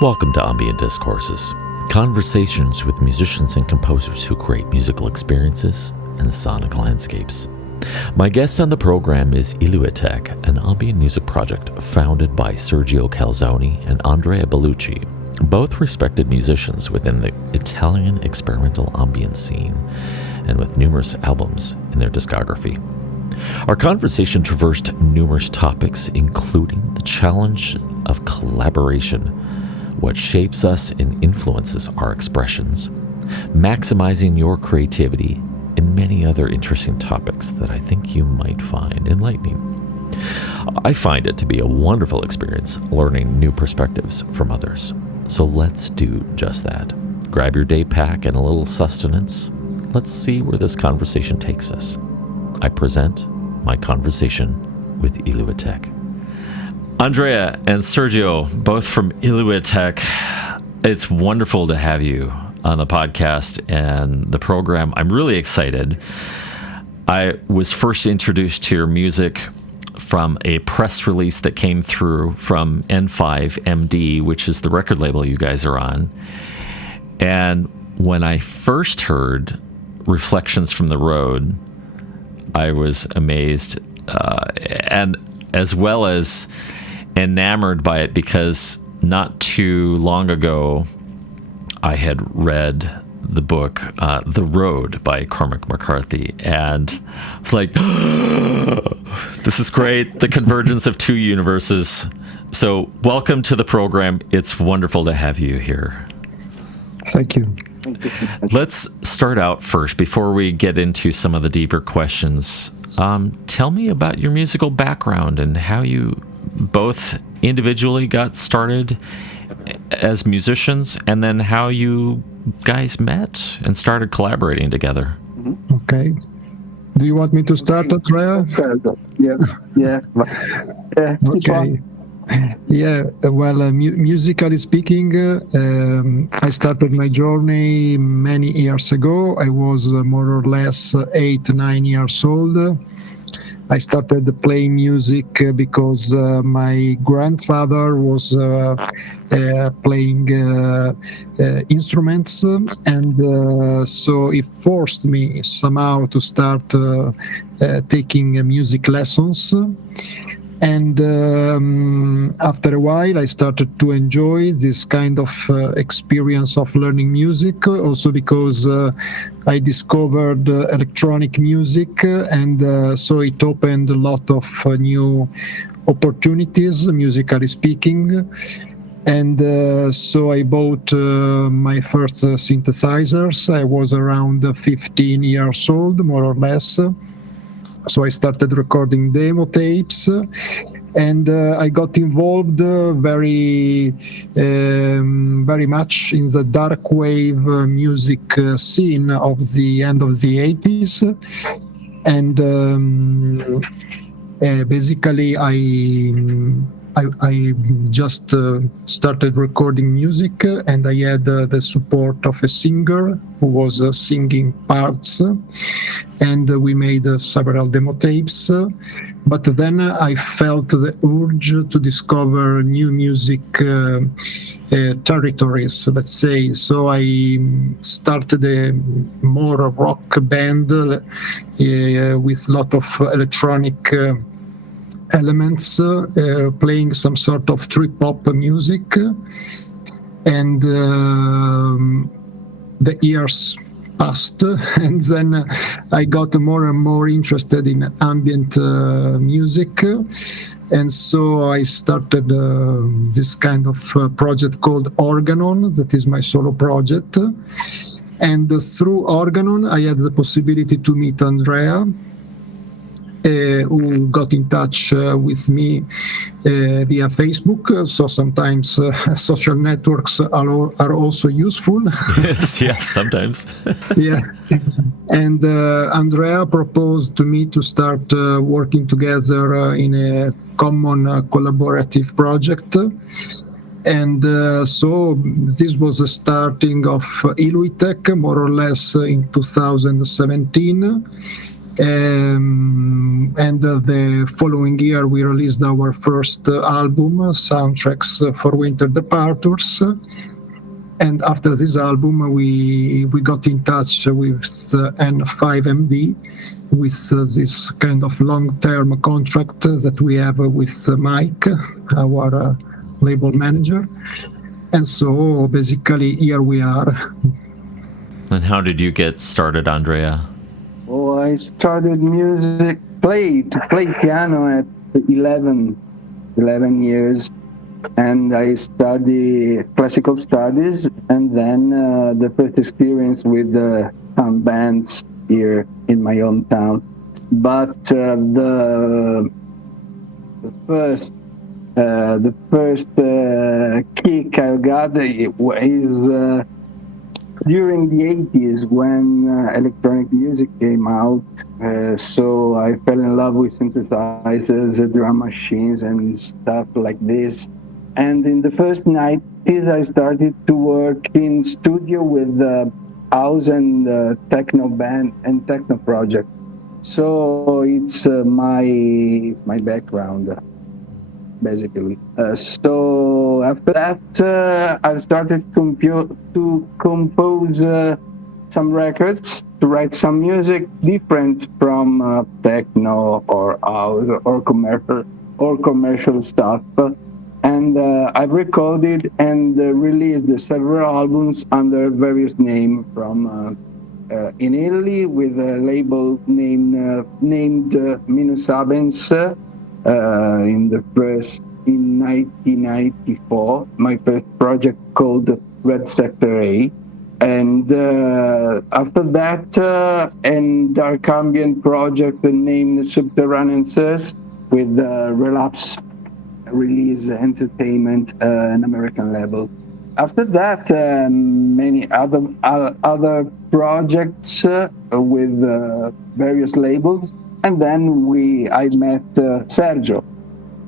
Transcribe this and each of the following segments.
Welcome to Ambient Discourses, conversations with musicians and composers who create musical experiences and sonic landscapes. My guest on the program is ILUITEQ, an ambient music project founded by Sergio Calzoni and Andrea Bellucci, both respected musicians within the Italian experimental ambient scene and with numerous albums in their discography. Our conversation traversed numerous topics, including the challenge of collaboration, what shapes us and influences our expressions, maximizing your creativity, and many other interesting topics that I think you might find enlightening. I find it to be a wonderful experience learning new perspectives from others. So let's do just that. Grab your day pack and a little sustenance. Let's see where this conversation takes us. I present my conversation with ILUITEQ. Andrea and Sergio, both from ILUITEQ, it's wonderful to have you on the podcast and the program. I'm really excited. I was first introduced to your music from a press release that came through from N5MD, which is the record label you guys are on. And when I first heard Reflections from the Road, I was amazed and as well as enamored by it, because not too long ago I had read the book The Road by Cormac McCarthy, and I was like, this is great, the convergence of two universes. So welcome to the program. It's wonderful to have you here. Thank you. Let's start out first, before we get into some of the deeper questions. Tell me about your musical background and how you both individually got started as musicians, and then how you guys met and started collaborating together. Okay. Do you want me to start, Andrea? Yeah. Okay. Yeah, well, musically speaking, I started my journey many years ago. I was more or less 8-9 years old. I started playing music because my grandfather was playing instruments, and so it forced me somehow to start taking music lessons. And after a while, I started to enjoy this kind of experience of learning music, also because I discovered electronic music, and so it opened a lot of new opportunities, musically speaking. And so I bought my first synthesizers. I was around 15 years old, more or less. So I started recording demo tapes, and I got involved very much in the dark wave music scene of the end of the 80s. And basically I just started recording music, and I had the support of a singer who was singing parts, and we made several demo tapes. But then I felt the urge to discover new music territories, let's say. So I started a more rock band with a lot of electronic elements, playing some sort of trip-hop music, and the years passed, and then I got more and more interested in ambient music, and so I started this kind of project called Organon, that is my solo project. And through Organon, I had the possibility to meet Andrea, who got in touch with me via Facebook. So sometimes social networks are also useful. Yes, sometimes. Yeah. And Andrea proposed to me to start working together in a common collaborative project. And so this was the starting of ILUITEQ, more or less in 2017. And the following year, we released our first album, Soundtracks for Winter Departures. And after this album, we got in touch with N5MD, with this kind of long-term contract that we have with Mike, our label manager. And so basically here we are. And how did you get started, Andrea? Well, I started music, played piano at 11 years. And I studied classical studies, and then the first experience with some bands here in my hometown. But the first kick I got is during the 80s when electronic music came out. So I fell in love with synthesizers, drum machines, and stuff like this. And in the first 90s, I started to work in studio with house and techno band and techno project. So it's my background, basically. So after that, I started to compose some records, to write some music different from techno or house or commercial stuff. And I've recorded and released several albums under various names from in Italy with a label named Minus Abens in 1994. My first project called Red Sector A. And after that, a dark ambient project named Subterraneances with Relapse Release Entertainment, an American label. After that, many other projects with various labels, and then I met Sergio.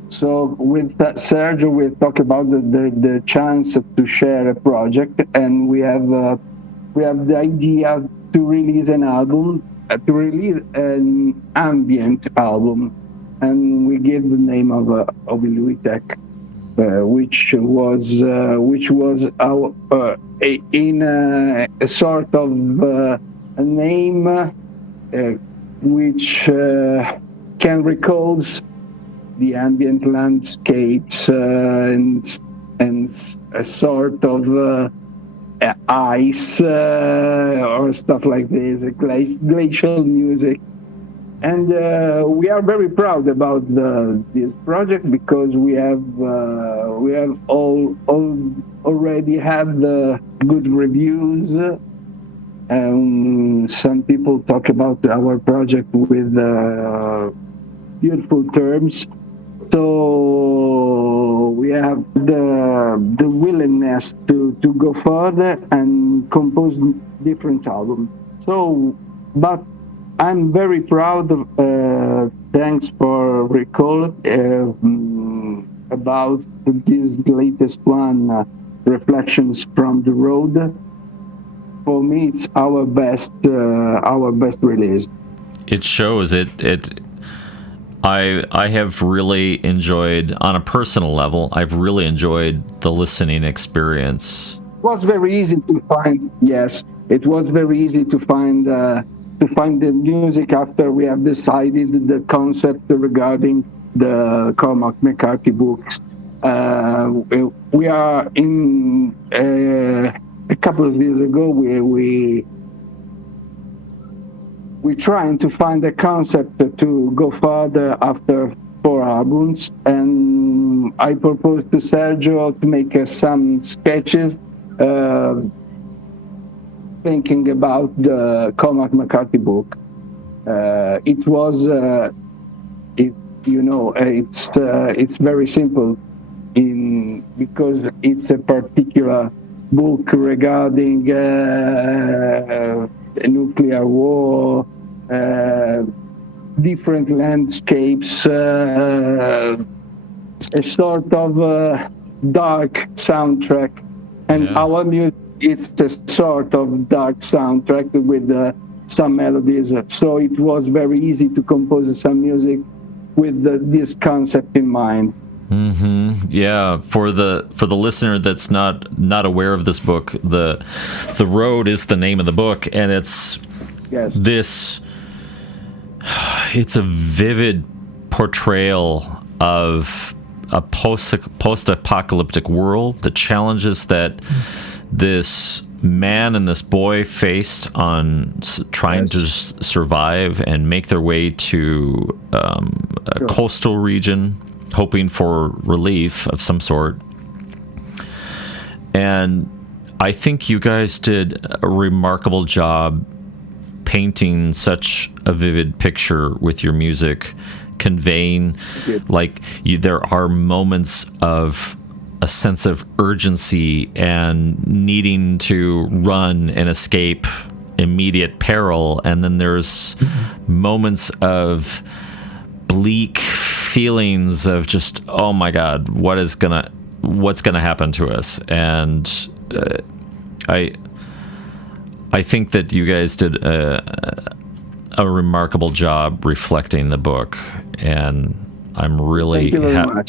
So with Sergio, we talk about the chance to share a project, and we have the idea to release an album, to release an ambient album. And we gave the name of ILUITEQ, which was our in a sort of a name which can recall the ambient landscapes and a sort of ice or stuff like this, glacial music. And we are very proud about this project because we have already had good reviews. Some people talk about our project with beautiful terms. So we have the willingness to go further and compose different albums. So, but I'm very proud of, thanks for recall about this latest one, Reflections from the Road. For me, it's our best release. It shows it. I have really enjoyed, on a personal level, I've really enjoyed the listening experience. It was very easy to find. Yes, it was very easy to find the music after we have decided the concept regarding the Cormac McCarthy books. We are in a couple of years ago. We're trying to find a concept to go further after 4 albums, and I proposed to Sergio to make some sketches. Thinking about the Cormac McCarthy book, it's very simple, because it's a particular book regarding nuclear war, different landscapes, a sort of dark soundtrack, and our music. It's a sort of dark soundtrack with some melodies. So it was very easy to compose some music with this concept in mind. Mm-hmm. Yeah, for the listener that's not aware of this book, the Road is the name of the book, and it's it's a vivid portrayal of a post-apocalyptic world, the challenges that this man and this boy faced on trying to survive and make their way to a coastal region, hoping for relief of some sort. And I think you guys did a remarkable job painting such a vivid picture with your music, conveying, like, there are moments of a sense of urgency and needing to run and escape immediate peril, and then there's moments of bleak feelings of just, oh my God, what's gonna happen to us? And I think that you guys did a remarkable job reflecting the book, and I'm really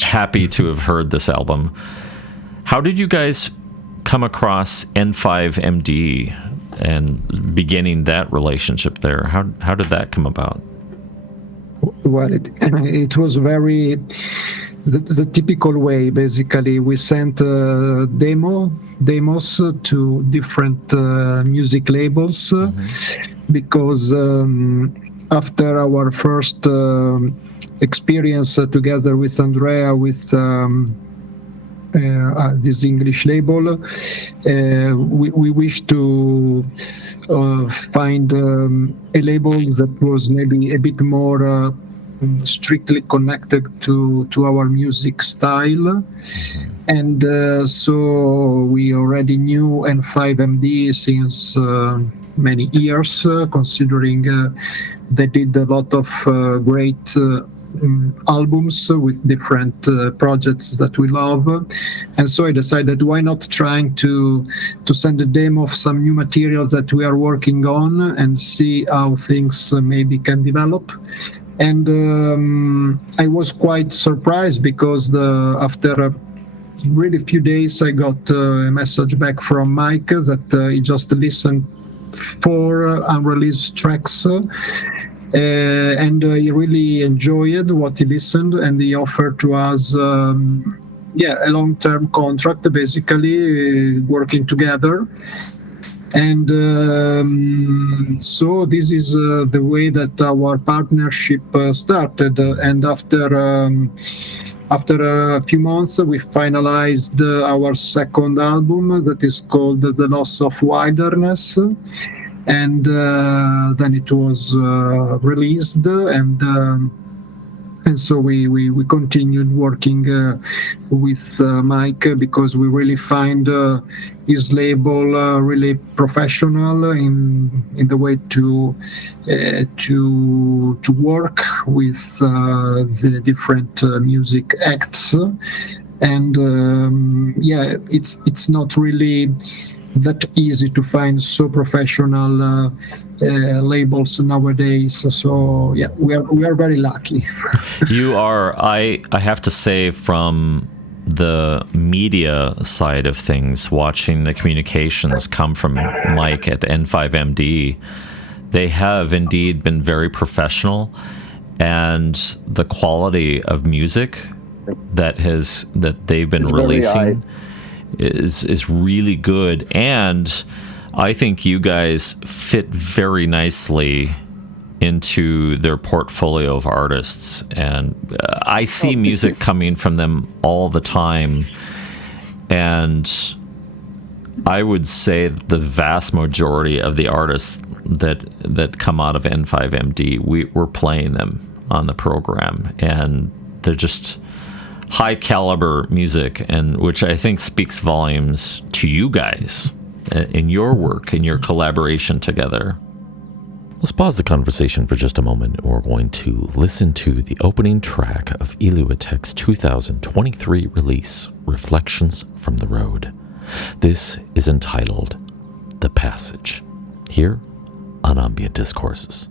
happy to have heard this album. How did you guys come across N5MD and beginning that relationship there? How did that come about? Well, it was very the typical way. Basically, we sent demos to different music labels because after our first experience together with Andrea with this English label, we wish to find a label that was maybe a bit more strictly connected to our music style. And so we already knew N5MD since many years, considering they did a lot of great albums with different projects that we love. And so I decided, why not trying to send a demo of some new materials that we are working on and see how things maybe can develop. And I was quite surprised because after a really few days I got a message back from Mike that he just listened 4 unreleased tracks, and he really enjoyed what he listened, and he offered to us a long-term contract, basically working together. And so this is the way that our partnership started. And after a few months, we finalized our second album that is called The Loss of Wilderness. And then it was released, and so we continued working with Mike because we really find his label really professional in the way to work with the different music acts. And it's not really that easy to find so professional labels nowadays. So yeah, we are very lucky. You are. I have to say, from the media side of things, watching the communications come from Mike at N5MD, they have indeed been very professional, and the quality of music that they've been releasing is really good. And I think you guys fit very nicely into their portfolio of artists, and I see music coming from them all the time, and I would say the vast majority of the artists that come out of N5MD, we're playing them on the program, and they're just high caliber music, and which I think speaks volumes to you guys in your work, in your collaboration together. Let's pause the conversation for just a moment. We're going to listen to the opening track of ILUITEQ's 2023 release, Reflections from the Road. This is entitled The Passage, here on Ambient Discourses.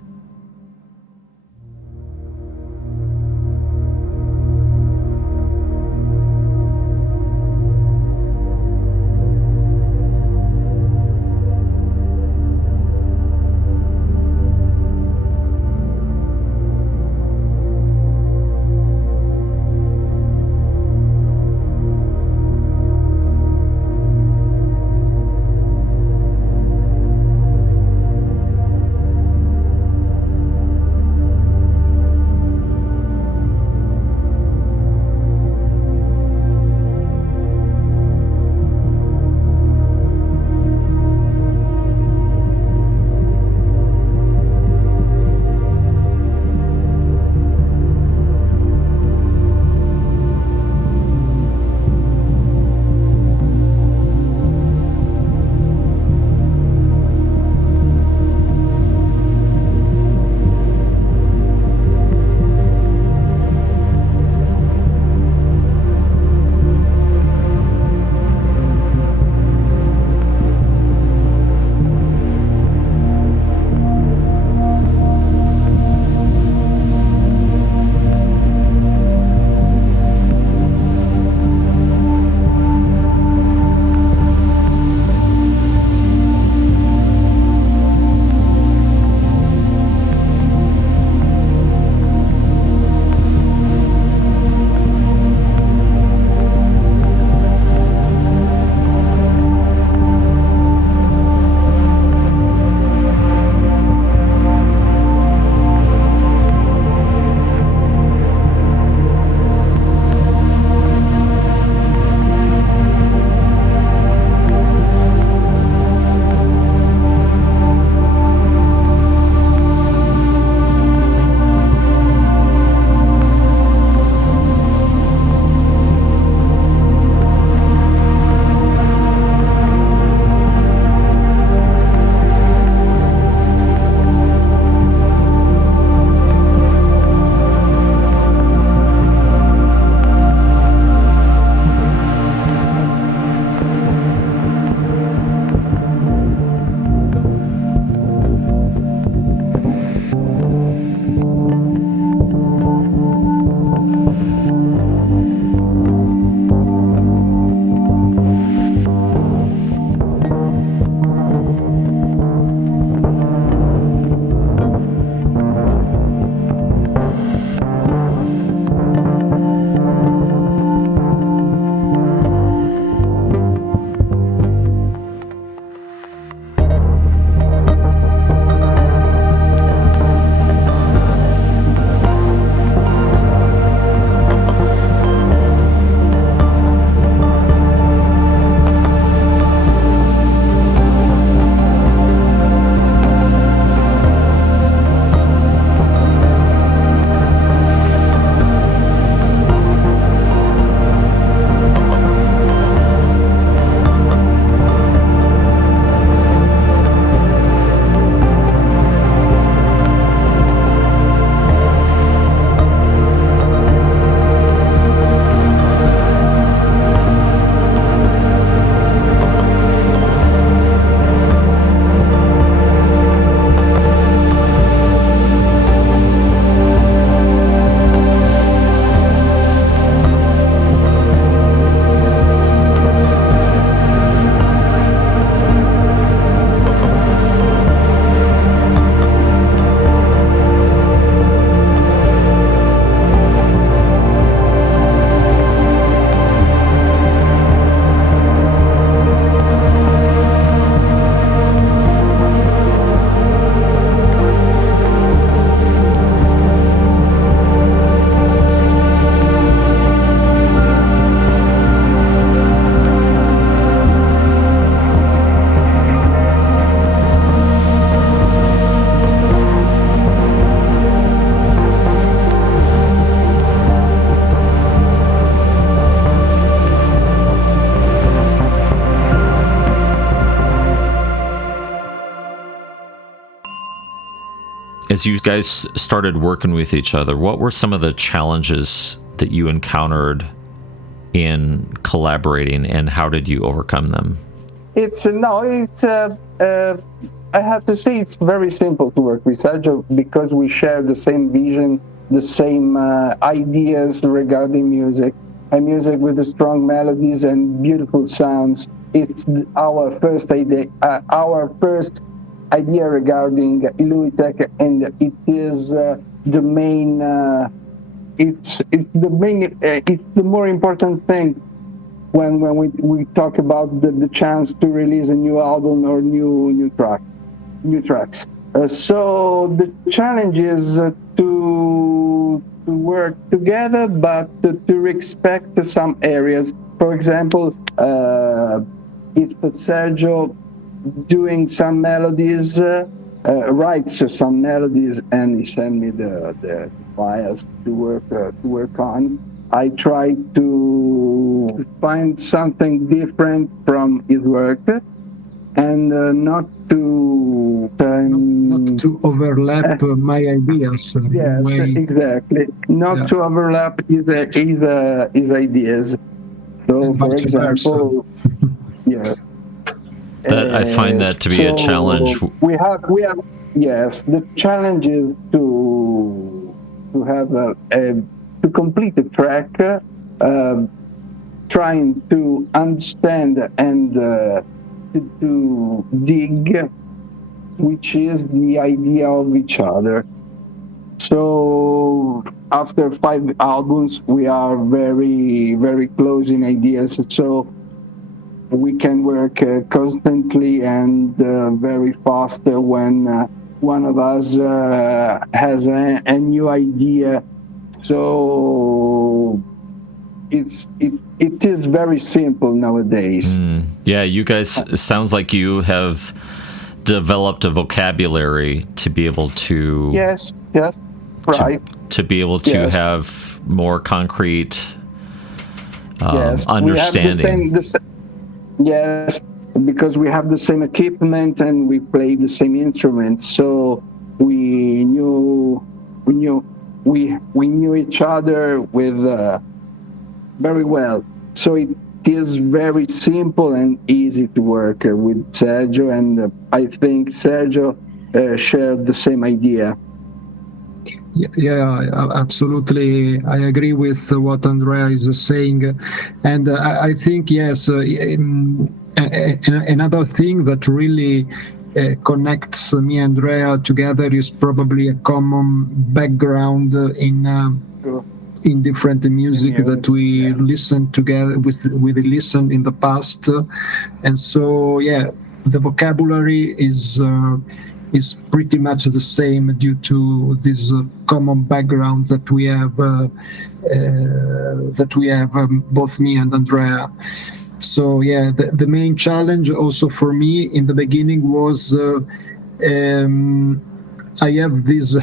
As you guys started working with each other, what were some of the challenges that you encountered in collaborating, and how did you overcome them? I I have to say it's very simple to work with Sergio because we share the same vision, the same ideas regarding music. And music with the strong melodies and beautiful sounds. It's our first idea. Regarding ILUITEQ, and it is the main. It's the more important thing when we talk about the chance to release a new album or new tracks. So the challenge is to work together, but to respect some areas. For example, if Sergio doing some melodies, writes some melodies, and he send me the files to work on. I try to find something different from his work, and not to overlap my ideas. Yes, exactly. Not to overlap his ideas. So, for example, yeah. That I find that to be a challenge. We have yes. The challenge is to have to complete a track, trying to understand and to dig, which is the idea of each other. So after 5 albums, we are very, very close in ideas. So we can work constantly and very fast when one of us has a new idea. So it is very simple nowadays. Yeah, you guys, it sounds like you have developed a vocabulary to be able to right to be able to have more concrete understanding. Yes, because we have the same equipment and we play the same instruments, so we knew each other with very well. So it is very simple and easy to work with Sergio, and I think Sergio shared the same idea. Yeah, absolutely. I agree with what Andrea is saying. And I think, yes, another thing that really connects me and Andrea together is probably a common background in different music that we listen together we listened in the past. And so, yeah, the vocabulary is pretty much the same due to this common background that we have both me and Andrea. So yeah, the main challenge also for me in the beginning was I have this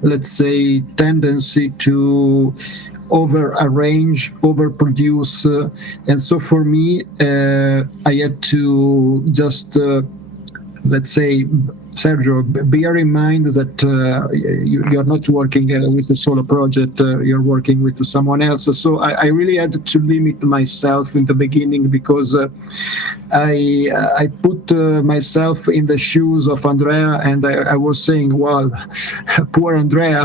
let's say tendency to over-arrange, over-produce, and so for me I had to just let's say, Sergio, bear in mind that you're not working with a solo project, you're working with someone else. So I really had to limit myself in the beginning because I put myself in the shoes of Andrea, and I was saying, well, poor Andrea,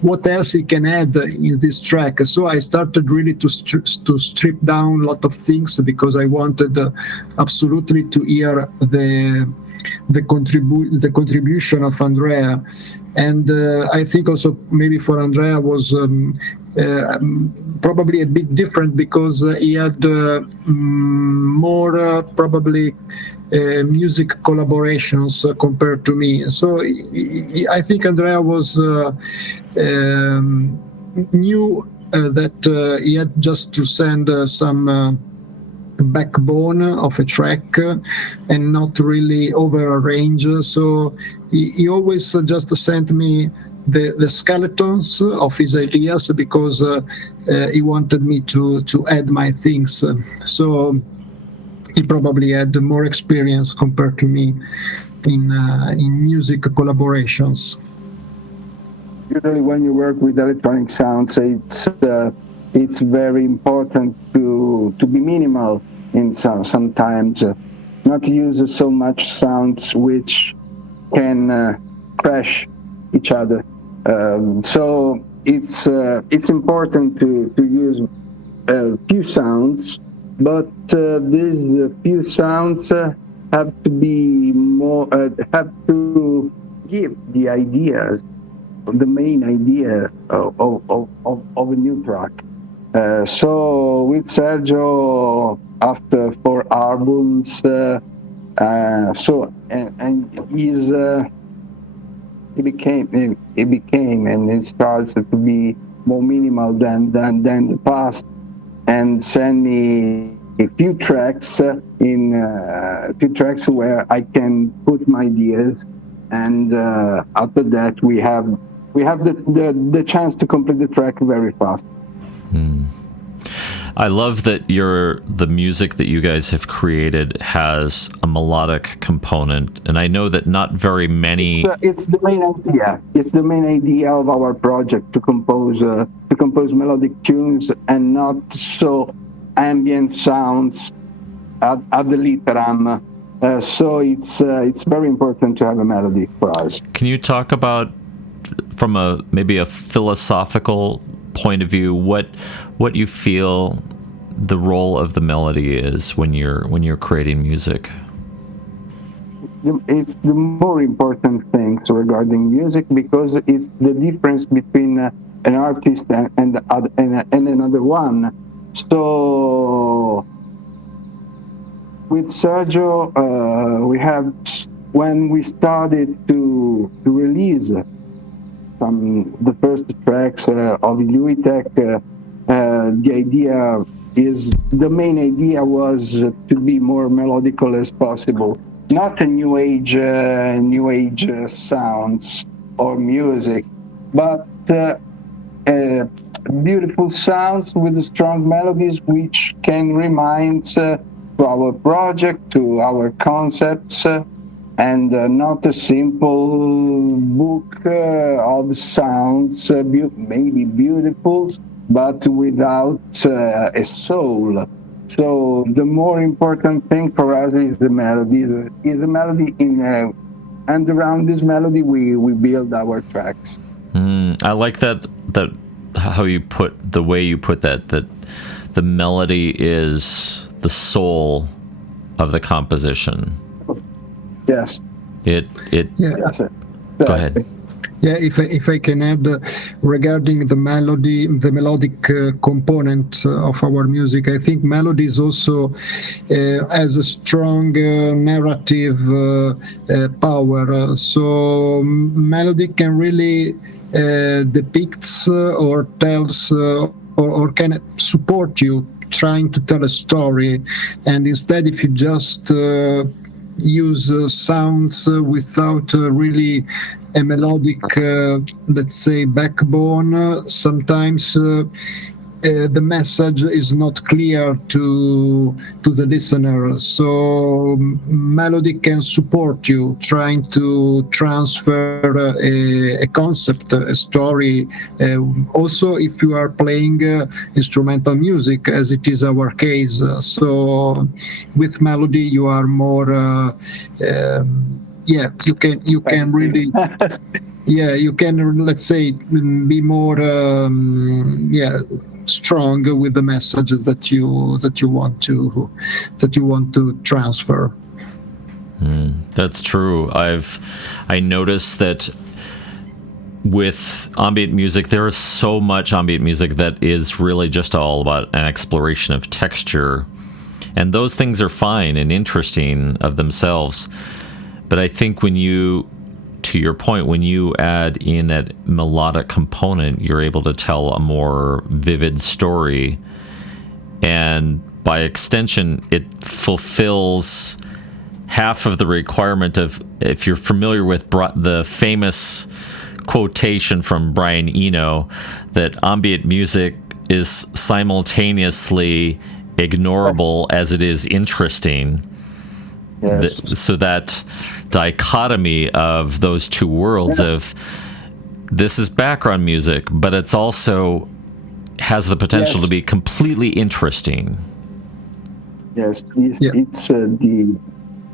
what else he can add in this track? So I started really to strip down a lot of things because I wanted absolutely to hear the contribution of Andrea. And I think also maybe for Andrea was probably a bit different because he had more probably music collaborations compared to me. So I think Andrea was knew that he had just to send some backbone of a track and not really over-arrange. So he always just sent me the skeletons of his ideas because he wanted me to add my things. So he probably had more experience compared to me in music collaborations. Usually when you work with electronic sounds, it's very important to be minimal in sometimes. not use so much sounds which can crash each other. So it's important to use few sounds, but these few sounds have to be more have to give the ideas, the main idea of a new track. So with Sergio, after 4 albums, he became and it starts to be more minimal than the past, and send me a few tracks where I can put my ideas, and after that we have the chance to complete the track very fast. I love that the music that you guys have created has a melodic component, and I know that not very many. It's the main idea. It's the main idea of our project, to compose melodic tunes and not so ambient sounds ad literam. So it's very important to have a melody for us. Can you talk about, from maybe a philosophical point of view, what you feel the role of the melody is when you're creating music? It's the more important thing regarding music, because it's the difference between an artist and another one. So with Sergio, when we started to release the first tracks of ILUITEQ, the main idea was to be more melodical as possible, not a new age sounds or music, but beautiful sounds with strong melodies which can remind to our project, to our concepts, and not a simple book of sounds, maybe beautiful, but without a soul. So the more important thing for us is the melody. And around this melody we build our tracks. I like that how you put that the melody is the soul of the composition. Yes. Yeah. That's it. Go ahead. Yeah, if I can add regarding the melodic component of our music, I think melody is also has a strong narrative power. So melody can really depicts or tells or can support you trying to tell a story, and instead if you just use sounds without really a melodic, let's say, backbone, sometimes the message is not clear to the listener. So melody can support you trying to transfer a concept, a story. Also, if you are playing instrumental music, as it is our case. So with melody, you are more. You can really. Yeah, you can, let's say, be more strong with the messages that you want to transfer. That's true. I noticed that with ambient music, there is so much ambient music that is really just all about an exploration of texture, and those things are fine and interesting of themselves. But I think when you, to your point, when you add in that melodic component, you're able to tell a more vivid story, and by extension, it fulfills half of the requirement of, if you're familiar with the famous quotation from Brian Eno, that ambient music is simultaneously ignorable as it is interesting. Yes. So that dichotomy of those two worlds of this is background music, but it's also has the potential to be completely interesting. Yes, it's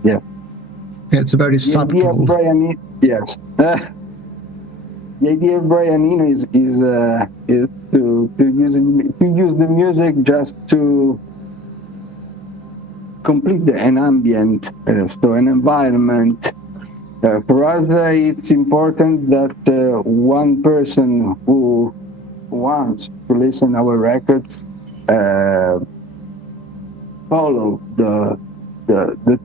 Yeah. It's very The idea of subtle. Brian, yes. The idea of Brian Eno is to use the music just to complete an ambient, so an environment. For us, it's important that one person who wants to listen our records follow the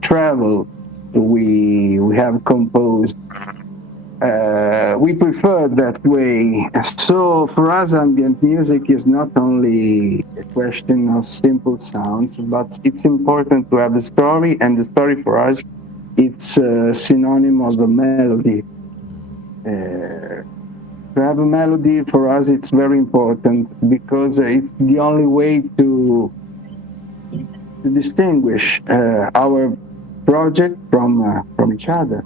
travel we have composed. We prefer that way. So for us, ambient music is not only a question of simple sounds, but it's important to have a story, and the story for us, it's synonymous of the melody. To have a melody for us, it's very important because it's the only way to distinguish our project from each other.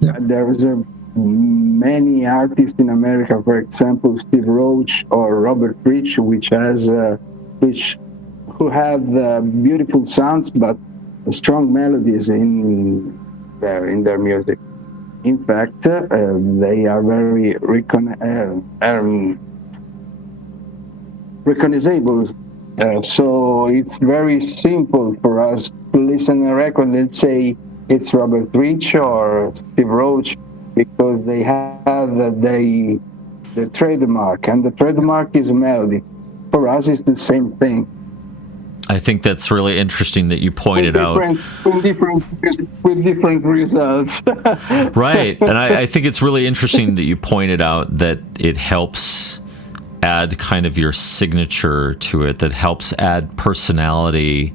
Yeah. There is many artists in America, for example, Steve Roach or Robert Rich, who have beautiful sounds but strong melodies in their music. In fact, they are very recognizable. So it's very simple for us to listen to a record. Let's say it's Robert Rich or Steve Roach, because they have the trademark, and the trademark is a melody. For us, it's the same thing. I think that's really interesting that you pointed out. With different results. Right. And I think it's really interesting that you pointed out that it helps add kind of your signature to it, that helps add personality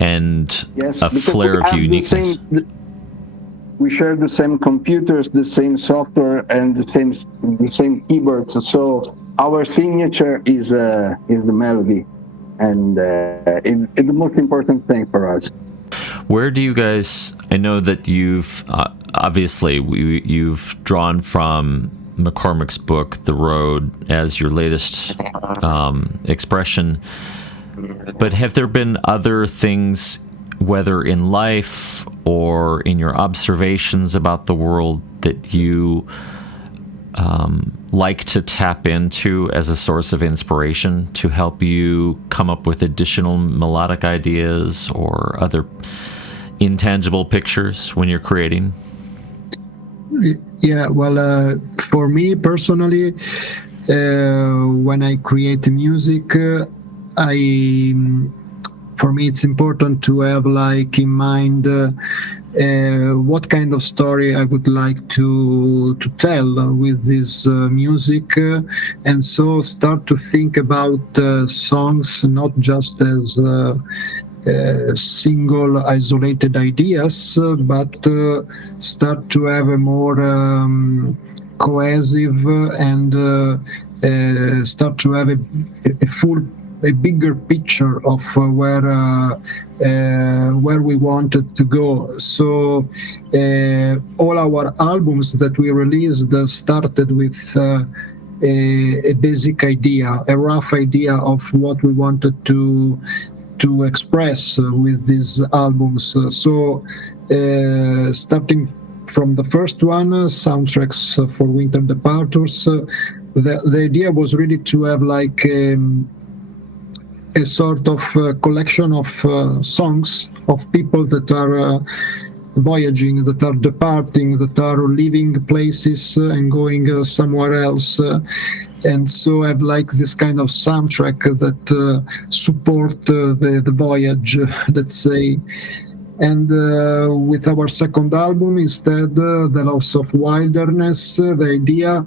and a flair of uniqueness. We share the same computers, the same software, and the same keyboards. So our signature is the melody. And it's the most important thing for us. Where do you guys? I know that you've you've drawn from McCormick's book, The Road, as your latest expression. But have there been other things, whether in life or in your observations about the world, that you like to tap into as a source of inspiration to help you come up with additional melodic ideas or other intangible pictures when you're creating? Yeah, well, for me personally, when I create music, for me it's important to have like in mind what kind of story I would like to tell with this music, and so start to think about songs not just as single isolated ideas, but start to have a more cohesive and start to have a bigger picture of where we wanted to go. So all our albums that we released started with a basic idea, a rough idea of what we wanted to express with these albums. So starting from the first one, Soundtracks for Winter Departures, the idea was really to have like a sort of collection of songs of people that are voyaging, that are departing, that are leaving places and going somewhere else. And so I have like this kind of soundtrack that support the voyage, let's say. And with our second album, instead, The Loss of Wilderness, the idea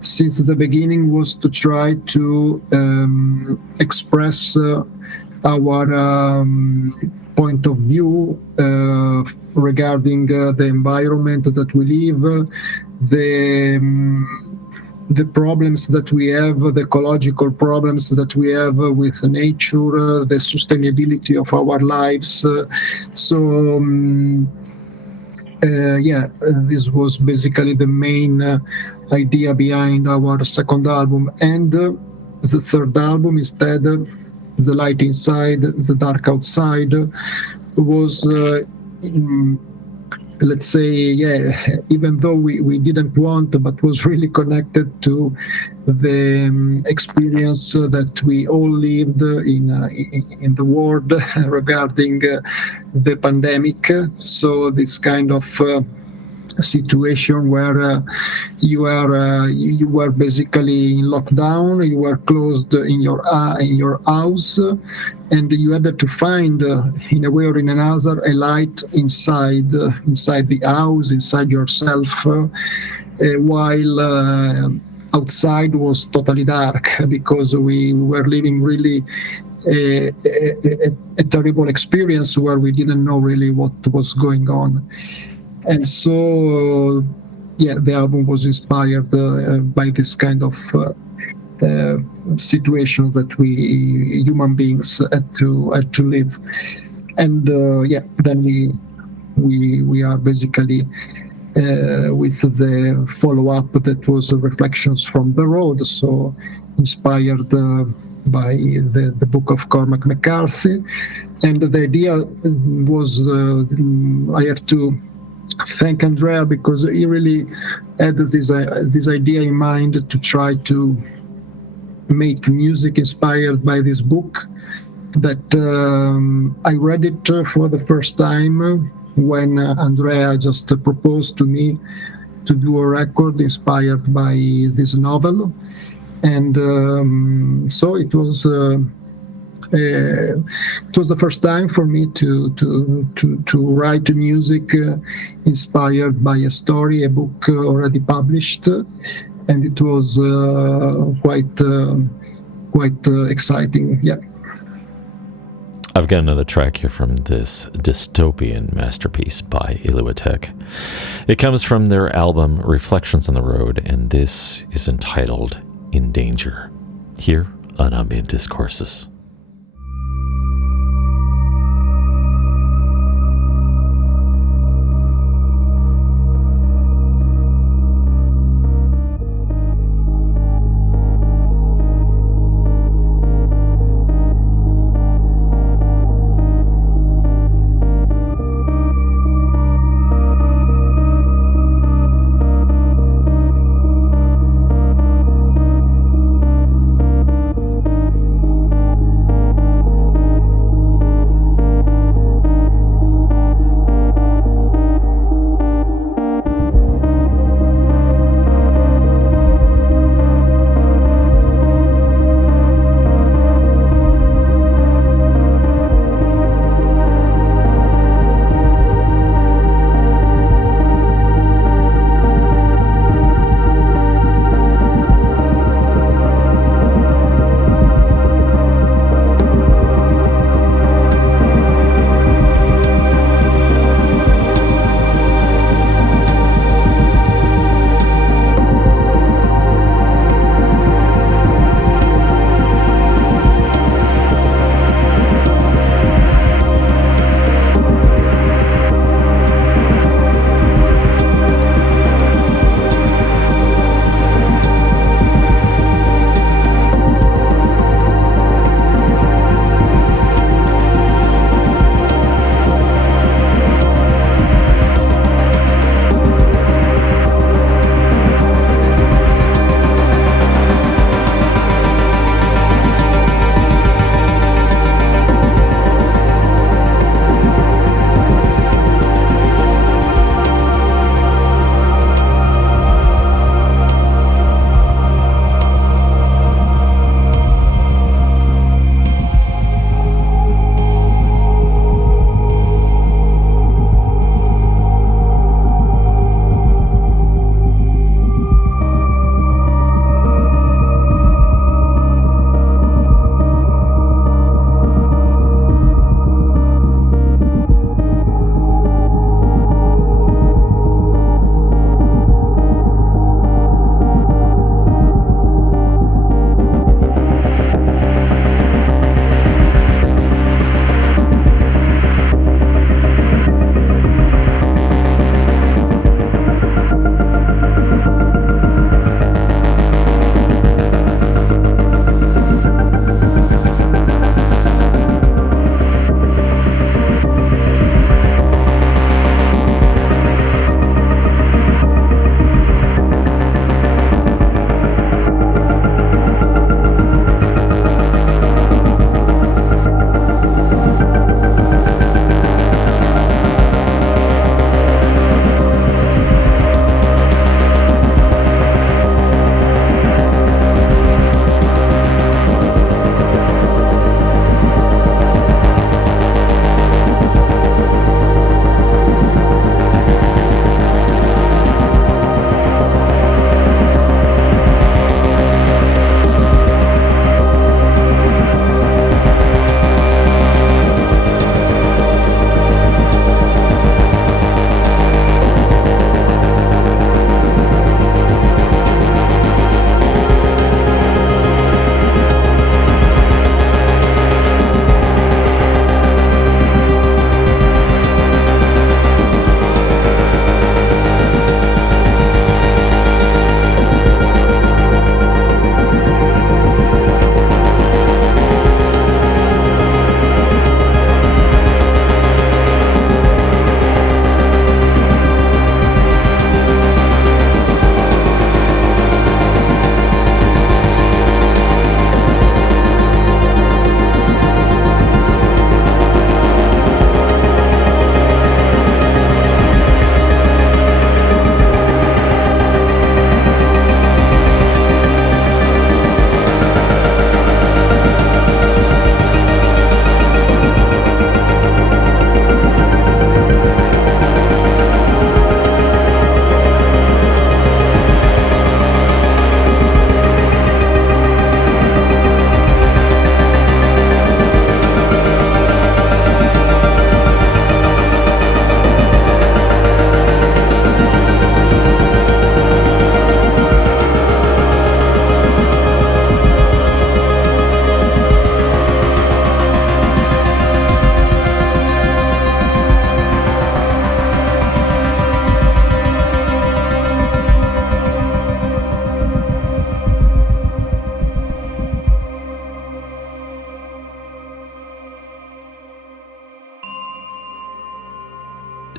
since the beginning was to try to express our point of view regarding the environment that we live, the problems that we have, the ecological problems that we have with nature, the sustainability of our lives. This was basically the main idea behind our second album. And the third album, instead, The Light Inside, The Dark Outside, was, let's say, even though we didn't want, but was really connected to the experience that we all lived in the world regarding the pandemic. So this kind of situation where you were basically in lockdown, you were closed in your house, and you had to find in a way or in another a light inside the house, inside yourself, while outside was totally dark, because we were living really a terrible experience where we didn't know really what was going on. And so, the album was inspired by this kind of situations that we human beings had to live. And then we are basically with the follow-up that was Reflections from the Road, so inspired by the book of Cormac McCarthy. And the idea was, I have to thank Andrea, because he really had this idea in mind to try to make music inspired by this book. That I read it for the first time when Andrea just proposed to me to do a record inspired by this novel, and so it was the first time for me to write music inspired by a story, a book already published, and it was quite exciting. Yeah. I've got another track here from this dystopian masterpiece by ILUITEQ. It comes from their album Reflections on the Road, and this is entitled In Danger, here on Ambient Discourses.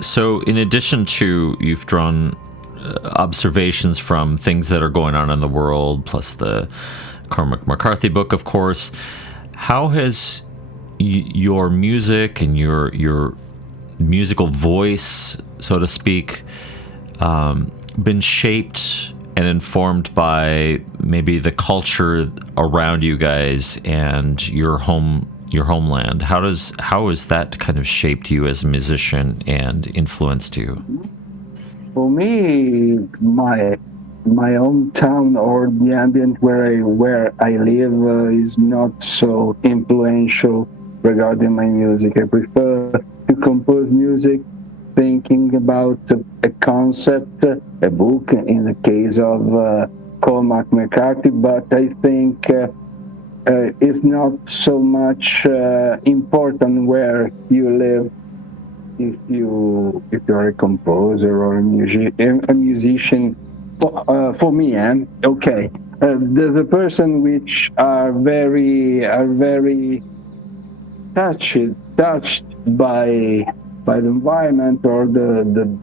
So in addition to, you've drawn observations from things that are going on in the world, plus the Cormac McCarthy book, of course, how has your music and your musical voice, so to speak, been shaped and informed by maybe the culture around you guys and your homeland? How has that kind of shaped you as a musician and influenced you? For me, my hometown or the ambient where I live is not so influential regarding my music. I prefer to compose music thinking about a concept, a book, in the case of Cormac McCarthy, but I think it's not so much important where you live. If you're a composer or a musician, for me, okay, there's a person which are very touched by the environment or the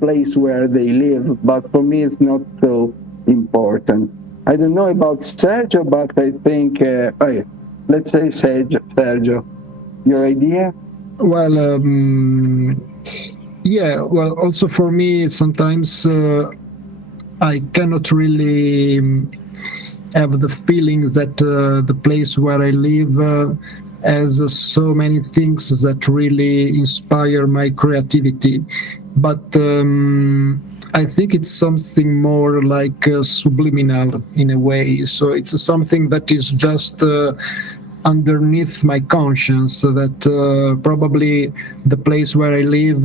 place where they live, but for me it's not so important. I don't know about Sergio, but I think let's say Sergio, your idea? Well, yeah. Well, also for me, sometimes I cannot really have the feeling that the place where I live has so many things that really inspire my creativity. But I think it's something more like subliminal in a way. So it's something that is just underneath my conscience, that probably the place where I live,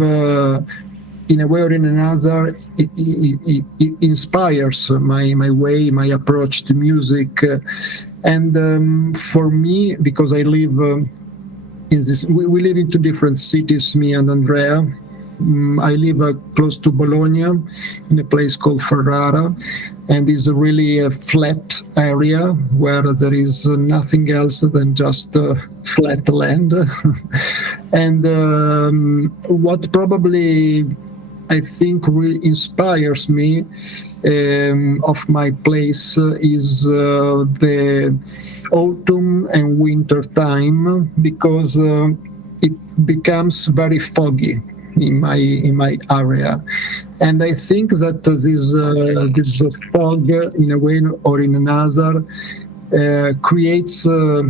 in a way or in another, it inspires my way, my approach to music. And for me, because I live we live in two different cities, me and Andrea. I live close to Bologna, in a place called Ferrara, and it's really a flat area where there is nothing else than just flat land. And what probably I think really inspires me of my place is the autumn and winter time, because it becomes very foggy in my area, and I think that this fog, in a way or in another, creates a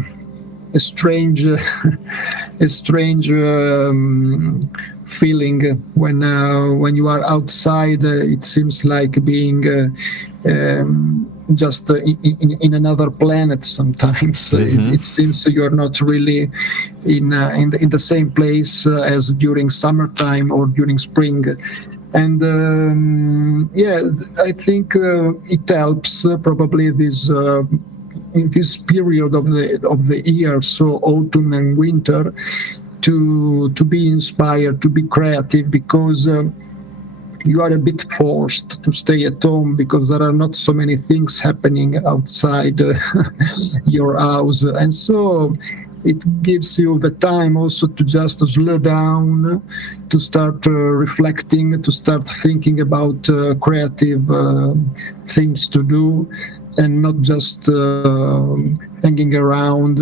strange feeling when you are outside. It seems like being just in another planet sometimes. Mm-hmm. It seems you're not really in the same place as during summertime or during spring. And yeah, I think it helps probably this in this period of the year, so autumn and winter, to be inspired, to be creative, because you are a bit forced to stay at home because there are not so many things happening outside your house. And so it gives you the time also to just slow down, to start reflecting, to start thinking about creative things to do, and not just hanging around,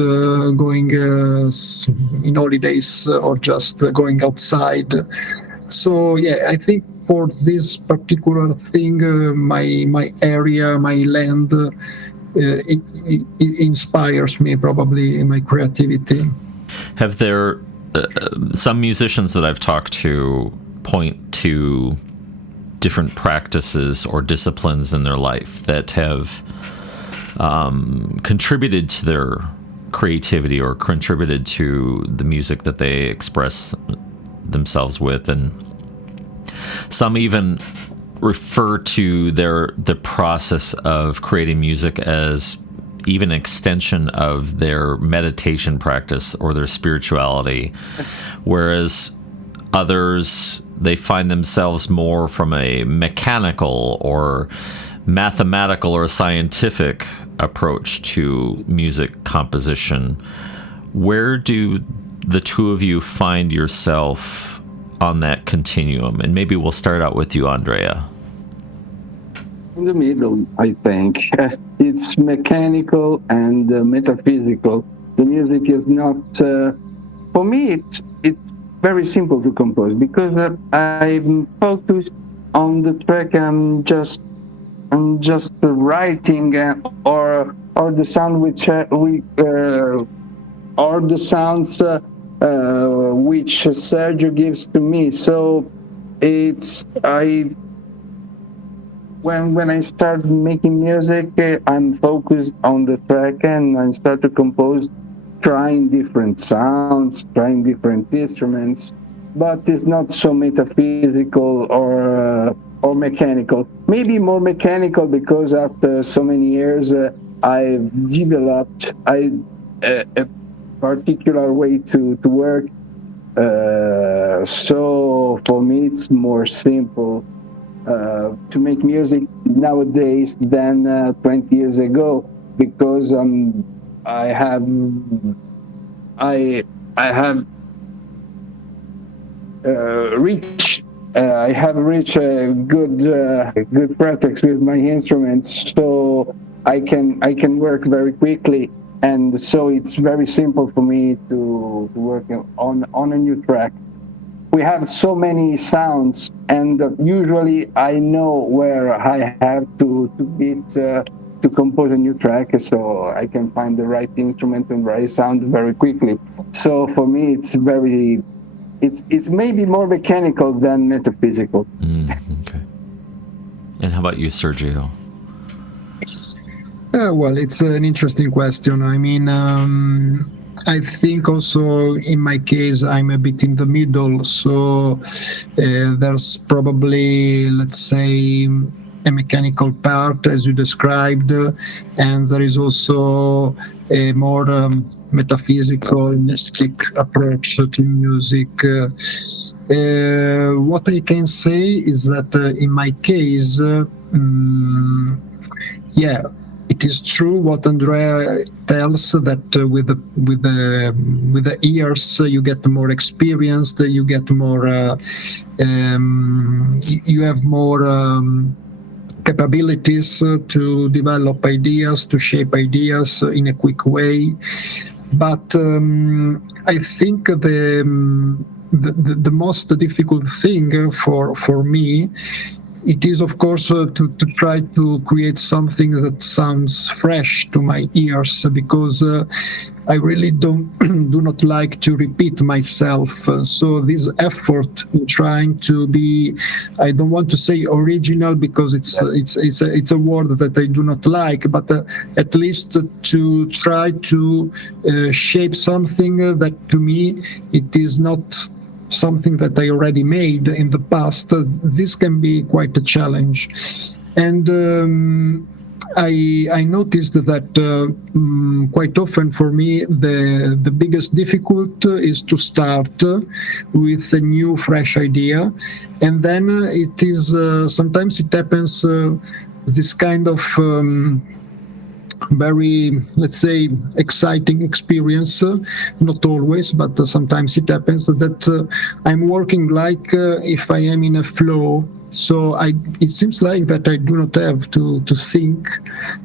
going in holidays, or just going outside. So yeah, I think for this particular thing, my area, my land, it inspires me probably in my creativity. Have there some musicians that I've talked to point to different practices or disciplines in their life that have contributed to their creativity or contributed to the music that they express themselves with, and some even refer to the process of creating music as even an extension of their meditation practice or their spirituality, whereas others, they find themselves more from a mechanical or mathematical or scientific approach to music composition. Where do the two of you find yourself on that continuum? And maybe we'll start out with you, Andrea. In the middle, I think. It's mechanical and metaphysical. The music is not, for me, it's very simple to compose because I'm focused on the track. I'm just writing or the sound which or the sounds which Sergio gives to me. So it's when I start making music, I'm focused on the track and I start to compose, trying different sounds, trying different instruments, but it's not so metaphysical or mechanical. Maybe more mechanical because after so many years, I've developed a particular way to work. So for me, it's more simple to make music nowadays than 20 years ago because I have reached a good practice with my instruments, so I can work very quickly, and so it's very simple for me to work on a new track. We have so many sounds, and usually I know where I have to beat to compose a new track, so I can find the right instrument and right sound very quickly. So for me, it's maybe more mechanical than metaphysical. Okay. And how about you, Sergio? Well, it's an interesting question. I mean, I think also in my case, I'm a bit in the middle. So there's probably, let's say, a mechanical part, as you described, and there is also a more metaphysical, mystic approach to music. What I can say is that in my case, it is true what Andrea tells, that with the years you get more experienced, you get more, you have more capabilities to develop ideas, to shape ideas in a quick way. But I think the most difficult thing for me, it is, of course, to try to create something that sounds fresh to my ears, because I really do not like to repeat myself. So this effort in trying to be, I don't want to say original because it's a word that I do not like, but at least to try to shape something that to me it is not something that I already made in the past. This can be quite a challenge. And I noticed that quite often for me the biggest difficulty is to start with a new fresh idea, and then it is sometimes it happens this kind of very, let's say, exciting experience, not always, but sometimes it happens that I'm working like if I am in a flow. So it seems like that I do not have to think,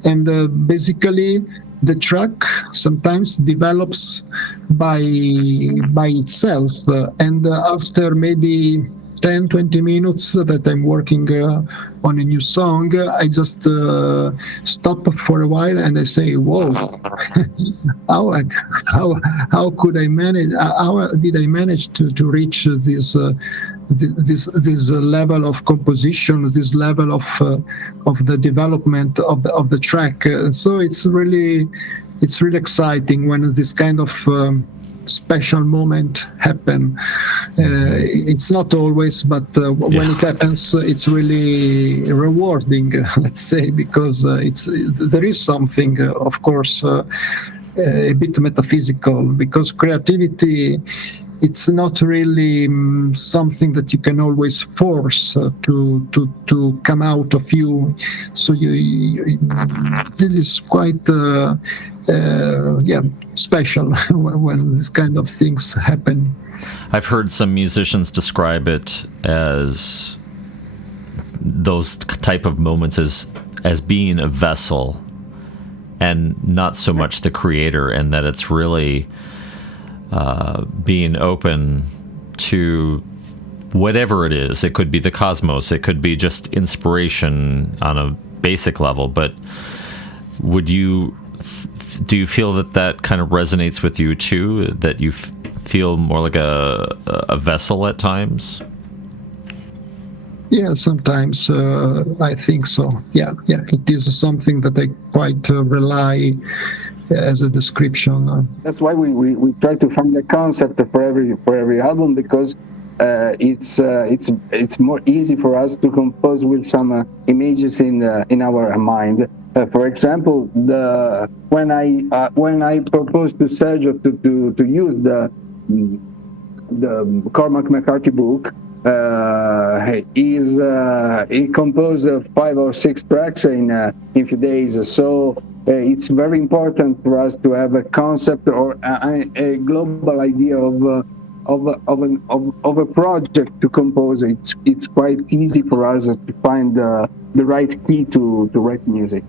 and basically the track sometimes develops by itself, and after maybe 10-20 minutes that I'm working on a new song, I just stop for a while and I say, "Whoa, how could I manage? How did I manage to reach this level of composition, this level of the development of the track?" So it's really exciting when this kind of special moment happen. It's not always, but when it happens, it's really rewarding, let's say, because there is something, of course, a bit metaphysical, because creativity, it's not really something that you can always force to come out of you. So this is quite special when this kind of things happen. I've heard some musicians describe it as those type of moments as being a vessel and not so much the creator, and that it's really being open to whatever it is. It could be the cosmos, it could be just inspiration on a basic level, but do you feel that kind of resonates with you too, that you feel more like a vessel at times? Yeah, sometimes I think so. Yeah, it is something that I quite rely as a description. That's why we try to find a concept for every album, because it's more easy for us to compose with some images in our mind. For example, when I proposed to Sergio to use the Cormac McCarthy book, he composed 5 or 6 tracks in a few days. So it's very important for us to have a concept or a global idea of a project to compose. It's quite easy for us to find the right key to write music.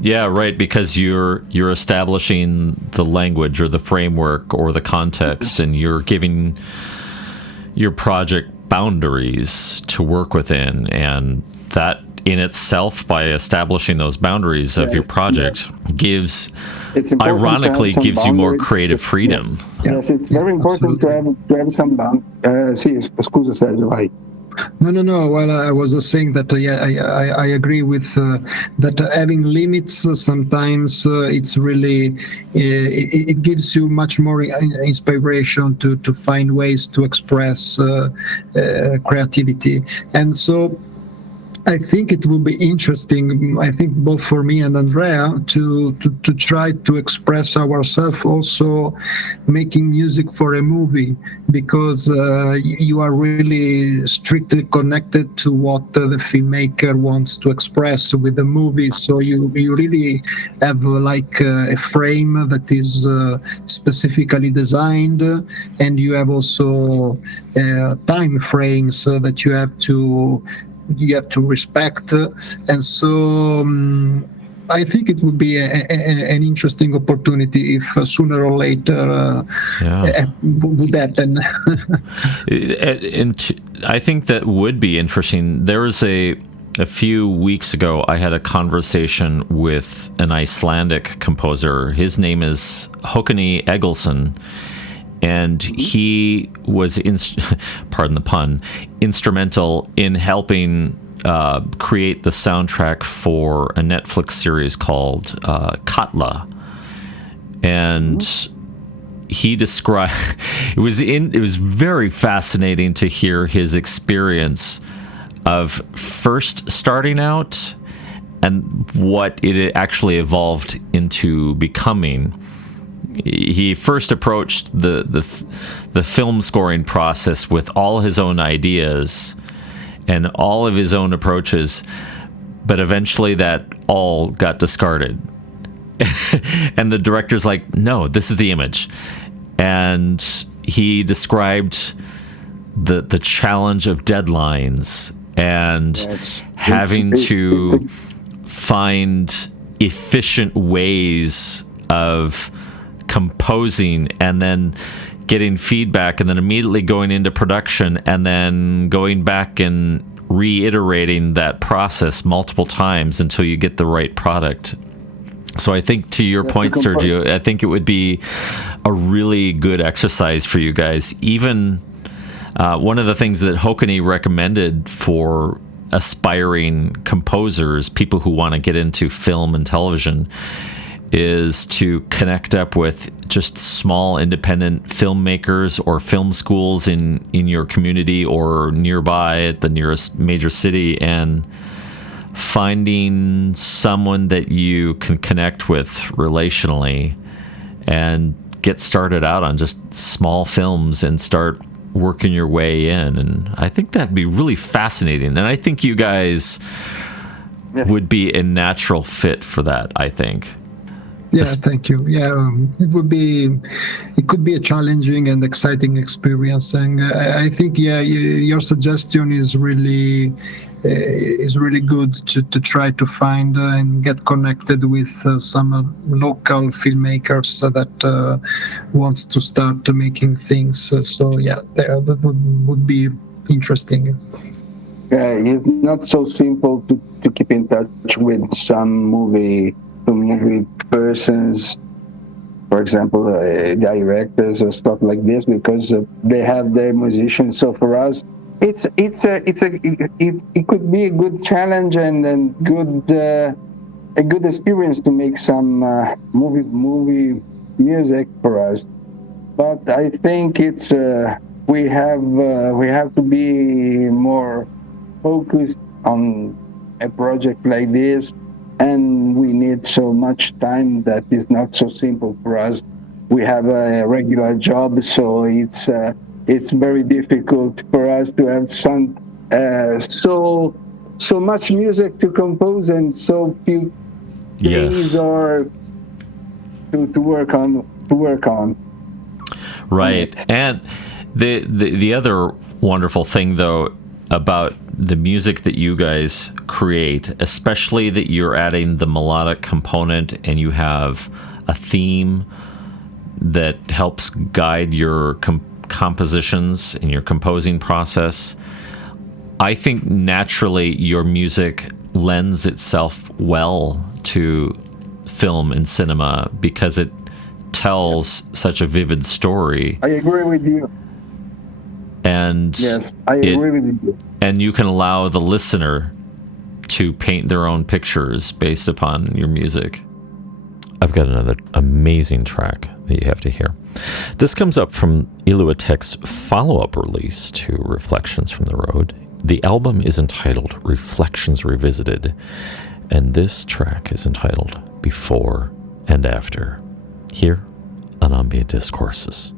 Yeah, right, because you're establishing the language or the framework or the context, and you're giving your project boundaries to work within, and that in itself, by establishing those boundaries of your project, gives you more creative freedom. Yes, it's very important to have some boundaries. Scusa Sergio, vai. No. Well, I was saying that I agree with that. Having limits sometimes it's really it gives you much more inspiration to find ways to express creativity, and so I think it will be interesting, I think both for me and Andrea, to try to express ourselves also making music for a movie, because you are really strictly connected to what the filmmaker wants to express with the movie. So you really have like a frame that is specifically designed, and you have also time frames that you have to respect, and so I think it would be an interesting opportunity if sooner or later would happen. I think that would be interesting. There was a few weeks ago, I had a conversation with an Icelandic composer. His name is Håkani Egilsson. And he was, pardon the pun, instrumental in helping create the soundtrack for a Netflix series called Katla. And he described it was very fascinating to hear his experience of first starting out and what it actually evolved into becoming. He first approached the film scoring process with all his own ideas and all of his own approaches, but eventually that all got discarded. And the director's like, no, this is the image. And he described the challenge of deadlines and having to find efficient ways of composing, and then getting feedback, and then immediately going into production, and then going back and reiterating that process multiple times until you get the right product. So I think, to your point, Sergio, I think it would be a really good exercise for you guys. Even one of the things that Håkani recommended for aspiring composers, people who want to get into film and television, is to connect up with just small independent filmmakers or film schools in your community or nearby at the nearest major city, and finding someone that you can connect with relationally and get started out on just small films and start working your way in. And I think that'd be really fascinating. And I think you guys would be a natural fit for that, I think. Yeah, thank you. Yeah, it could be a challenging and exciting experience, and I think your suggestion is really good to try to find and get connected with some local filmmakers that wants to start making things. So yeah, that would be interesting. It's not so simple to keep in touch with some movie persons, for example, directors or stuff like this, because they have their musicians. So for us, it could be a good challenge and a good experience to make some movie music for us. But I think it's we have to be more focused on a project like this. And we need so much time that is not so simple for us. We have a regular job, so it's very difficult for us to have some so much music to compose and so few days or to work on. Right, and the other wonderful thing though about the music that you guys create, especially that you're adding the melodic component and you have a theme that helps guide your compositions and your composing process, I think naturally your music lends itself well to film and cinema because it tells such a vivid story. I agree with you. And yes, I agree with you. And you can allow the listener to paint their own pictures based upon your music. I've got another amazing track that you have to hear. This comes up from ILUITEQ's follow-up release to Reflections from the Road. The album is entitled Reflections Revisited, and this track is entitled Before and After, here on Ambient Discourses.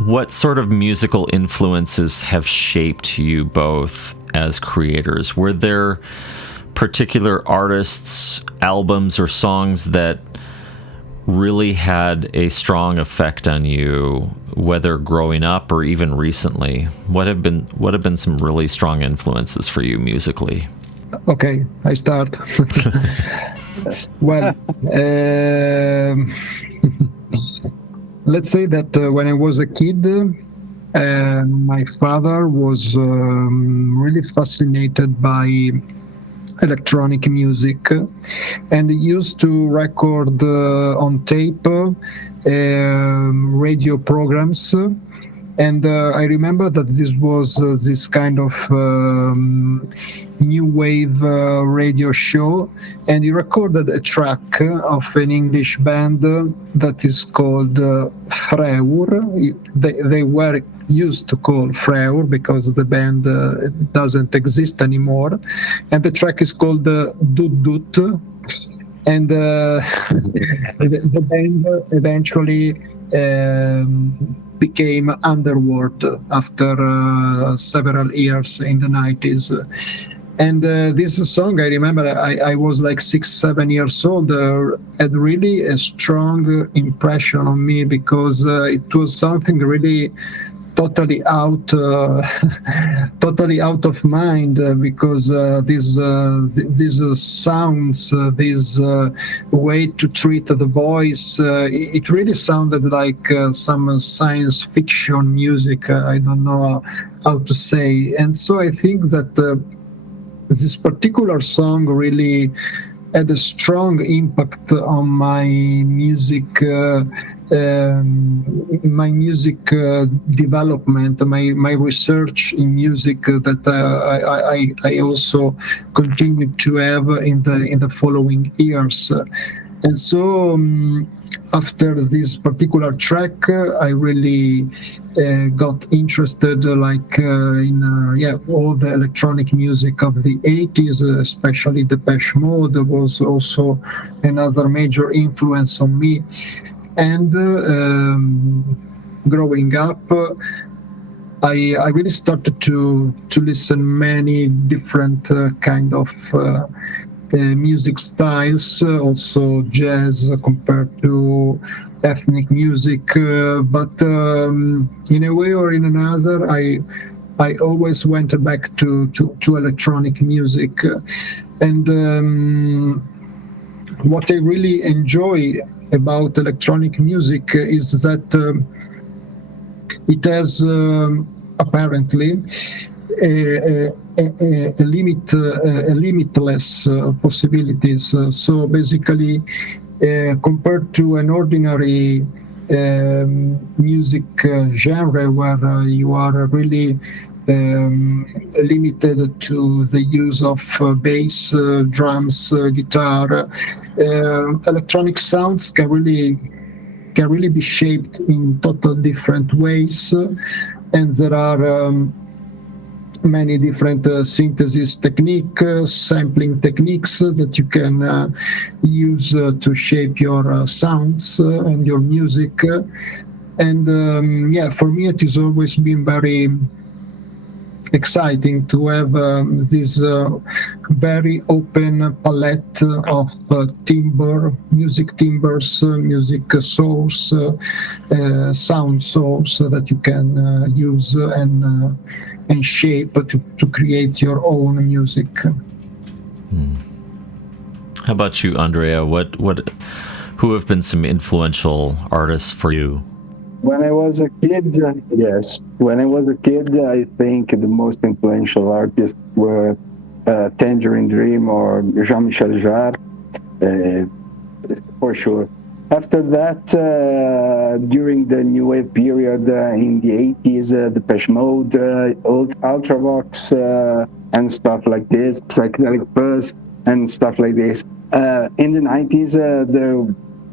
what sort of musical influences have shaped you both as creators? Were there particular artists, albums, or songs that really had a strong effect on you, whether growing up or even recently? What have been some really strong influences for you musically? Okay, I start. Well, let's say that when I was a kid, my father was really fascinated by electronic music, and he used to record on tape radio programs. And I remember that this was this kind of new wave radio show, and he recorded a track of an English band that is called Freur. They were used to call Freur because the band doesn't exist anymore, and the track is called Doot Doot. And the band eventually became Underworld after several years in the 90s. And this song, I remember I was like 6-7 years old, had really a strong impression on me because it was something really totally out of mind, because these sounds, this way to treat the voice, it really sounded like some science fiction music. I don't know how to say. And so I think that this particular song really had a strong impact on my music development, my research in music that I also continued to have in the following years. And so after this particular track, I really got interested in all the electronic music of the 80s, especially Depeche Mode was also another major influence on me. And growing up, I really started to listen many different kind of music styles, also jazz compared to ethnic music, but in a way or in another, I always went back to electronic music. And what I really enjoy about electronic music is that it has apparently a limitless possibilities. So basically, compared to an ordinary music genre where you are really limited to the use of bass, drums, guitar, electronic sounds can really be shaped in total different ways, and there are many different synthesis techniques, sampling techniques that you can use to shape your sounds and your music. And for me, it has always been very exciting to have this very open palette of music timbers, music source, sound source that you can use and shape to create your own music. How about you, Andrea? Who have been some influential artists for you? When I was a kid, I think the most influential artists were Tangerine Dream or Jean-Michel Jarre, for sure. After that, during the New Wave period in the 80s, Depeche Mode, Ultravox, and stuff like this, Psychedelic Fuzz, and stuff like this. In the 90s,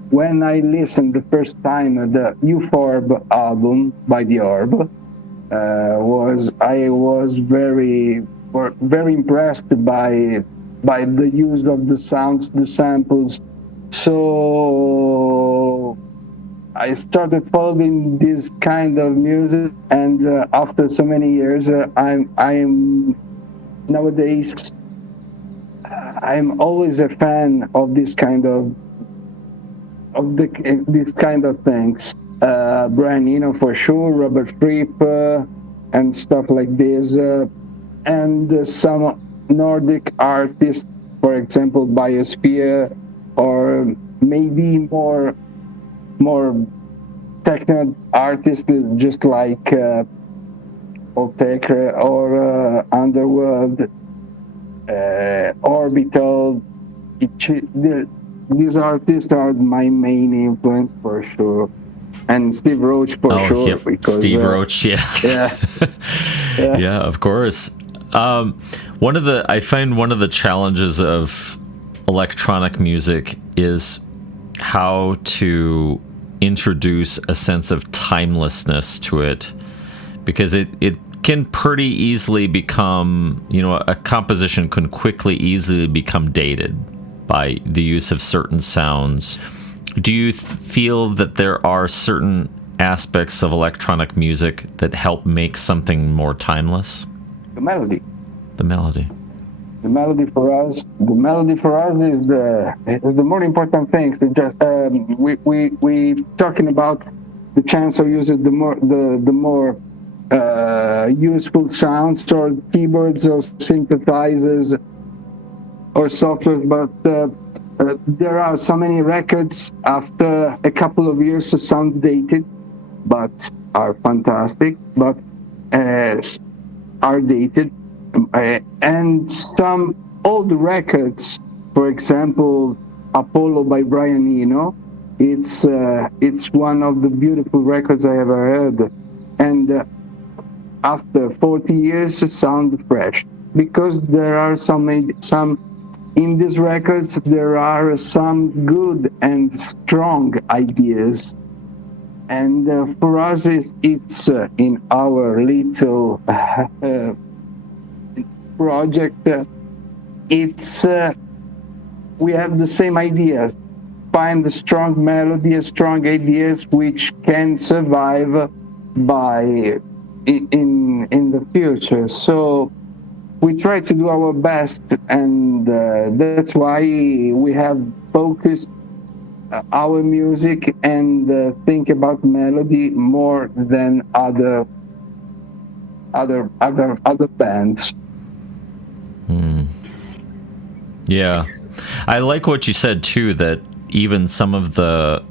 when I listened the first time the Euphorb album by The Orb, I was very impressed by the use of the sounds, the samples. So I started following this kind of music, and after so many years, I'm nowadays I'm always a fan of this kind of this kind of things. Brian Eno for sure, Robert Fripp, and stuff like this, and some Nordic artists, for example, Biosphere, or maybe more techno artists, just like ILUITEQ or Underworld, Orbital. These artists are my main influence for sure, and Steve Roach for sure. Yep. Because, Steve Roach, yes. Yeah, of course. I find one of the challenges of electronic music is how to introduce a sense of timelessness to it, because it can pretty easily become, a composition can easily become dated by the use of certain sounds. Do you feel that there are certain aspects of electronic music that help make something more timeless? The melody. The melody. The melody for us is the more important things. Just we talking about the chance of using the more useful sounds or keyboards or synthesizers or software, but there are so many records after a couple of years that sound dated, but are fantastic, but are dated. And some old records, for example, Apollo by Brian Eno, it's one of the beautiful records I ever heard. And after 40 years, it sound fresh, because there are some in these records, there are some good and strong ideas. And for us, it's in our little project, we have the same idea: find the strong melody, strong ideas which can survive in the future. So we try to do our best, and that's why we have focused our music and think about melody more than other bands. Yeah, I like what you said too, that even some of the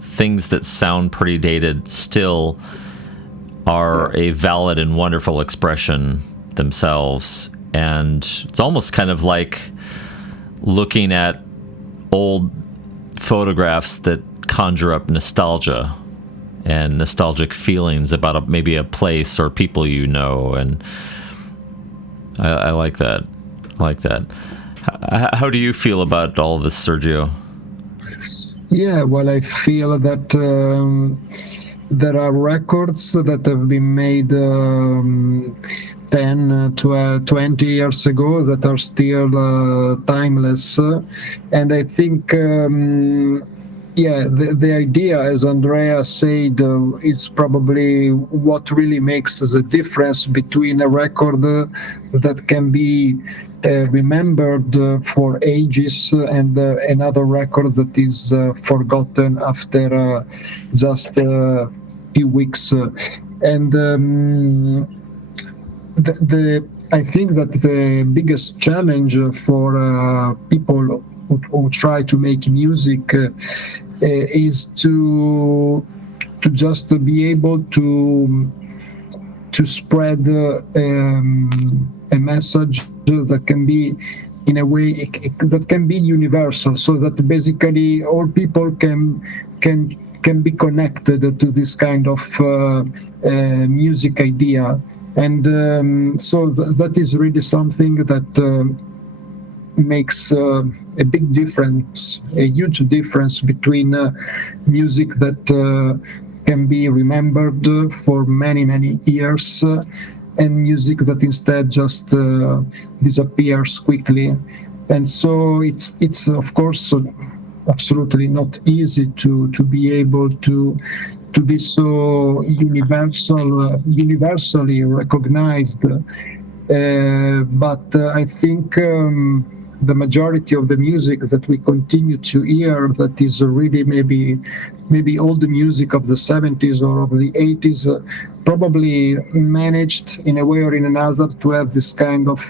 things that sound pretty dated still are a valid and wonderful expression themselves. And it's almost kind of like looking at old photographs that conjure up nostalgia and nostalgic feelings about maybe a place or people, and I like that. How do you feel about all this, Sergio? Yeah, well, I feel that there are records that have been made 10 to 20 years ago that are still timeless. And I think, the idea, as Andrea said, is probably what really makes the difference between a record that can be remembered for ages and another record that is forgotten after just a few weeks. And I think that the biggest challenge for people who try to make music is to just be able to spread a message that can be, in a way, that can be universal, so that basically all people can be connected to this kind of music idea. And so that is really something that makes a big difference, a huge difference between music that can be remembered for many, many years and music that instead just disappears quickly. And so it's of course absolutely not easy to be able to be so universally recognized. But I think the majority of the music that we continue to hear, that is really maybe all the music of the 70s or of the 80s, probably managed in a way or in another to have this kind of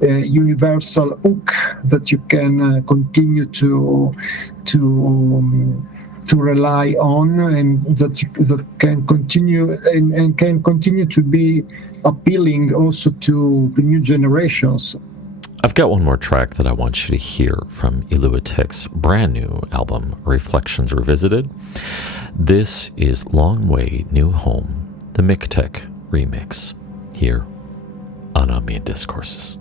universal hook that you can continue to rely on, and that can continue and can continue to be appealing also to the new generations. I've got one more track that I want you to hear from ILUITEQ's brand new album, Reflections Revisited. This is Long Way, New Home, the Miktek remix, here on Ambient Discourses.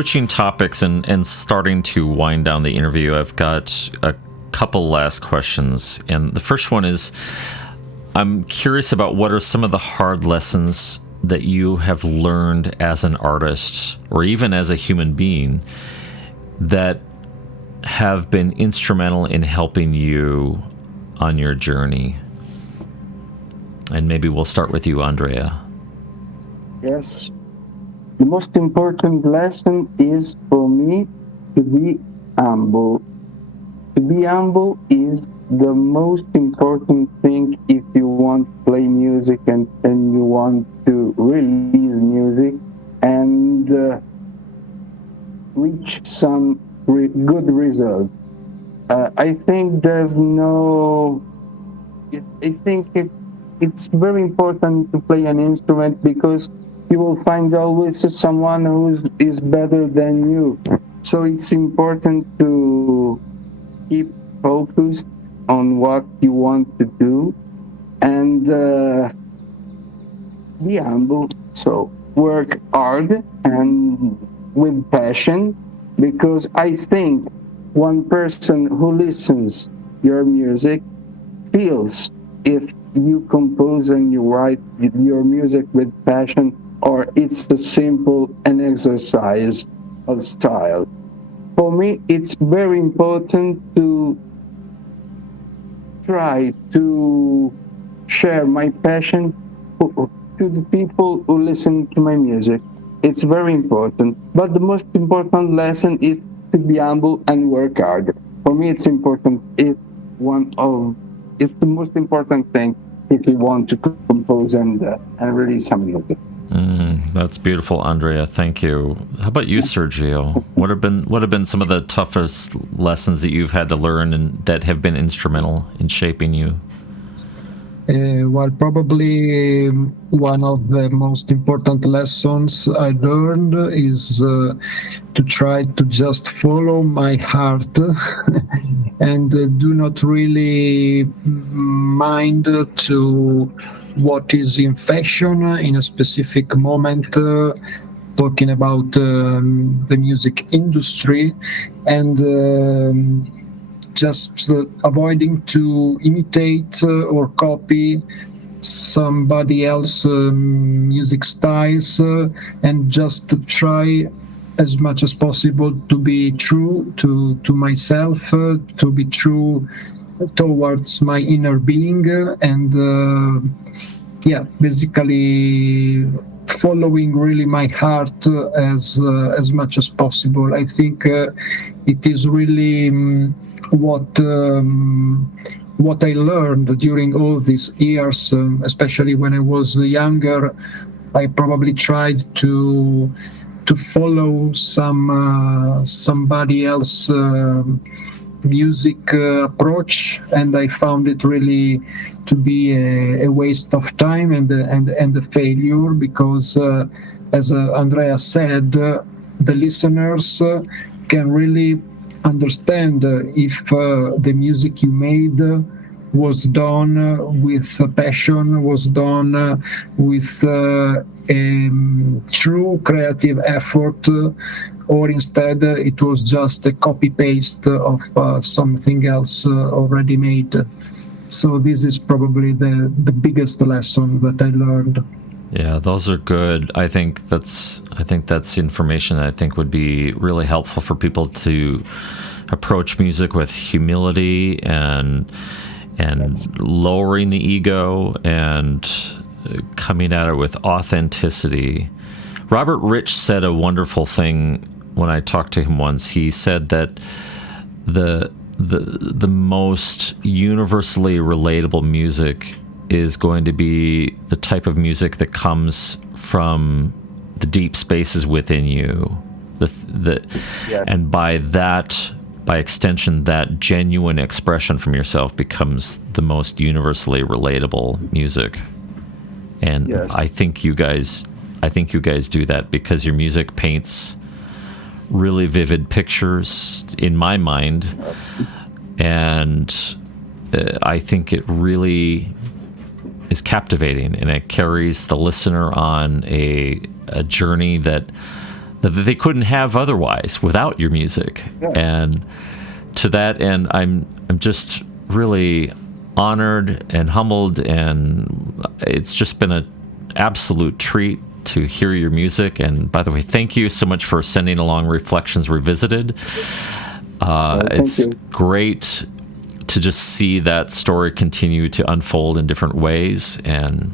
switching topics and starting to wind down the interview, I've got a couple last questions. And the first one is, I'm curious about what are some of the hard lessons that you have learned as an artist, or even as a human being, that have been instrumental in helping you on your journey? And maybe we'll start with you, Andrea. Yes. The most important lesson is for me to be humble. To be humble is the most important thing if you want to play music and you want to release music and reach some good result. I think it's very important to play an instrument because you will find always someone who is better than you. So it's important to keep focused on what you want to do and be humble. So work hard and with passion, because I think one person who listens your music feels if you compose and you write your music with passion, or it's a simple an exercise of style. For me, it's very important to try to share my passion to the people who listen to my music. It's very important. But the most important lesson is to be humble and work hard. For me, it's important. It's the most important thing if you want to compose and release some music. That's beautiful, Andrea. Thank you. How about you, Sergio? What have been some of the toughest lessons that you've had to learn and that have been instrumental in shaping you? Well, probably one of the most important lessons I learned is to try to just follow my heart and do not really mind to what is in fashion in a specific moment, talking about the music industry, and just avoiding to imitate or copy somebody else's music styles, and just try as much as possible to be true to myself, to be true towards my inner being, and basically following really my heart as much as possible. I think it is really what I learned during all these years, especially when I was younger. I probably tried to follow somebody else music approach, and I found it really to be a waste of time and a failure, because as Andrea said, the listeners can really understand if the music you made was done with passion, was done with a true creative effort, or instead it was just a copy-paste of something else already made. So this is probably the biggest lesson that I learned. Yeah, those are good. I think that's information that I think would be really helpful for people to approach music with humility and lowering the ego and coming at it with authenticity. Robert Rich said a wonderful thing when I talked to him once. He said that the most universally relatable music is going to be the type of music that comes from the deep spaces within you. And by extension, that genuine expression from yourself becomes the most universally relatable music. And yes. I think you guys do that, because your music paints really vivid pictures in my mind, and I think it really is captivating, and it carries the listener on a journey that that they couldn't have otherwise without your music. Yeah. And to that end, I'm just really honored and humbled, and it's just been an absolute treat to hear your music. And by the way, thank you so much for sending along Reflections Revisited. It's you. great to just see that story continue to unfold in different ways. And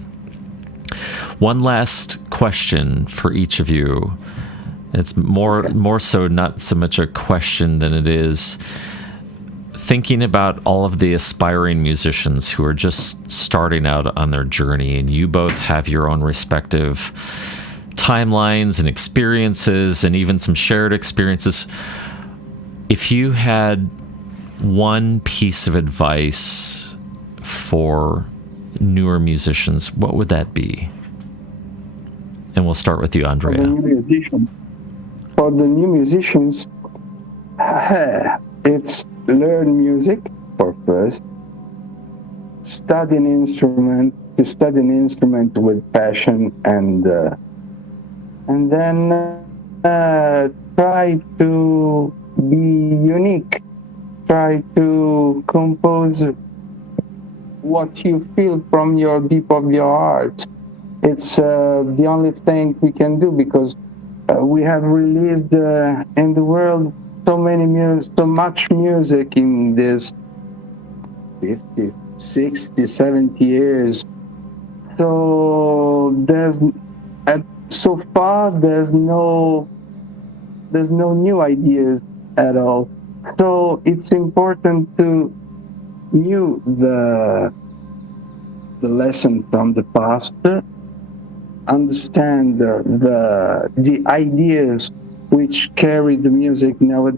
one last question for each of you. It's more so not so much a question than it is thinking about all of the aspiring musicians who are just starting out on their journey, and you both have your own respective timelines and experiences and even some shared experiences. If you had one piece of advice for newer musicians, what would that be? And we'll start with you, Andrea. For the new musicians, it's learn music for first, study an instrument with passion, and then try to be unique. Try to compose what you feel from your deep of your heart. It's the only thing we can do, because we have released in the world so much music in this 50, 60, 70 years. So so far there's no new ideas at all. So it's important to know the lesson from the past, understand the ideas which carry the music now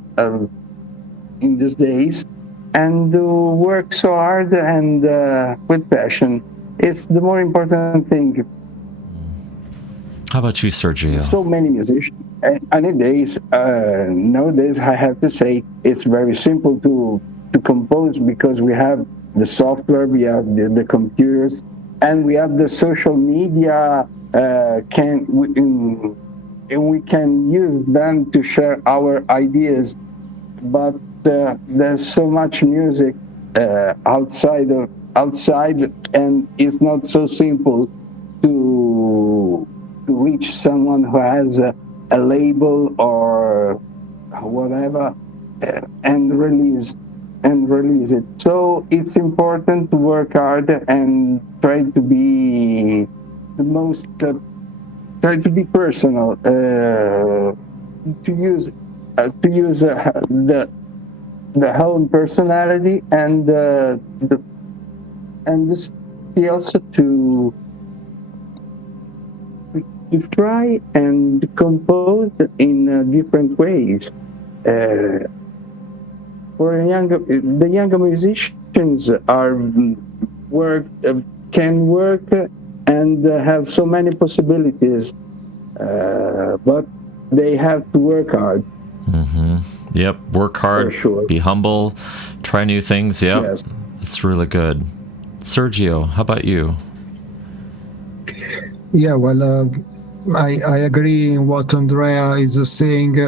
in these days, and work so hard and with passion. It's the more important thing. How about you, Sergio? So many musicians. Nowadays, I have to say, it's very simple to compose, because we have the software, we have the computers, and we have the social media. We can use them to share our ideas, but there's so much music outside, and it's not so simple to reach someone who has a label or whatever and release it. So it's important to work hard and try to be try to be personal, to use the whole personality and the skills to try and compose in different ways. For the younger musicians can work and have so many possibilities, but they have to work hard. Mm-hmm. Yep, work hard, for sure. Be humble, try new things. Yep, yes. It's really good. Sergio, how about you? Yeah, well, I agree in what Andrea is saying,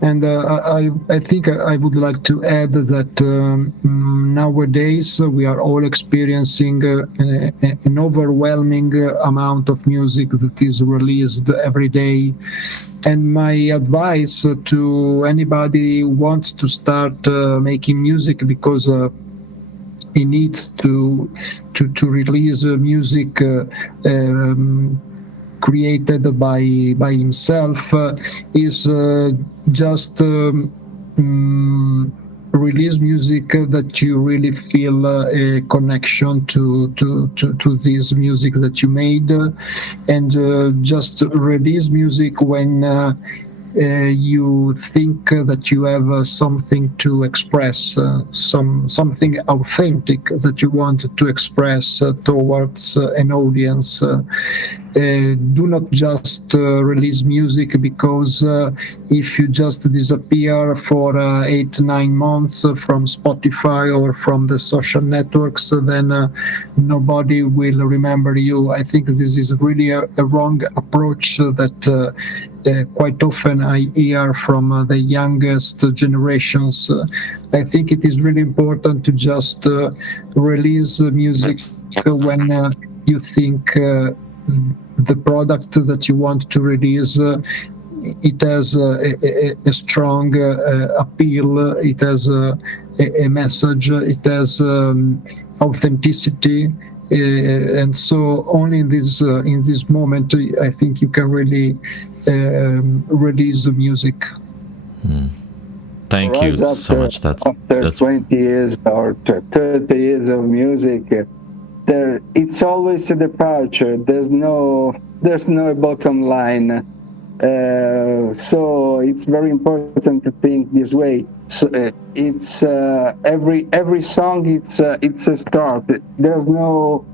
and I think I would like to add that nowadays we are all experiencing an overwhelming amount of music that is released every day. And my advice to anybody who wants to start making music, because he needs to release music created by himself, is just release music that you really feel a connection to this music that you made, and just release music when you think that you have something to express, something authentic that you want to express towards an audience. Do not just release music because if you just disappear for 8-9 months from Spotify or from the social networks, then nobody will remember you. I think this is really a wrong approach that quite often I hear from the youngest generations. I think it is really important to just release music when you think the product that you want to release it has a strong appeal, it has a message, it has authenticity, and so only in this moment I think you can really release the music. Thank you so much. That's 20 years or 30 years of music, it's always a departure. There's no bottom line. So it's very important to think this way. So it's every song. It's a start. There's no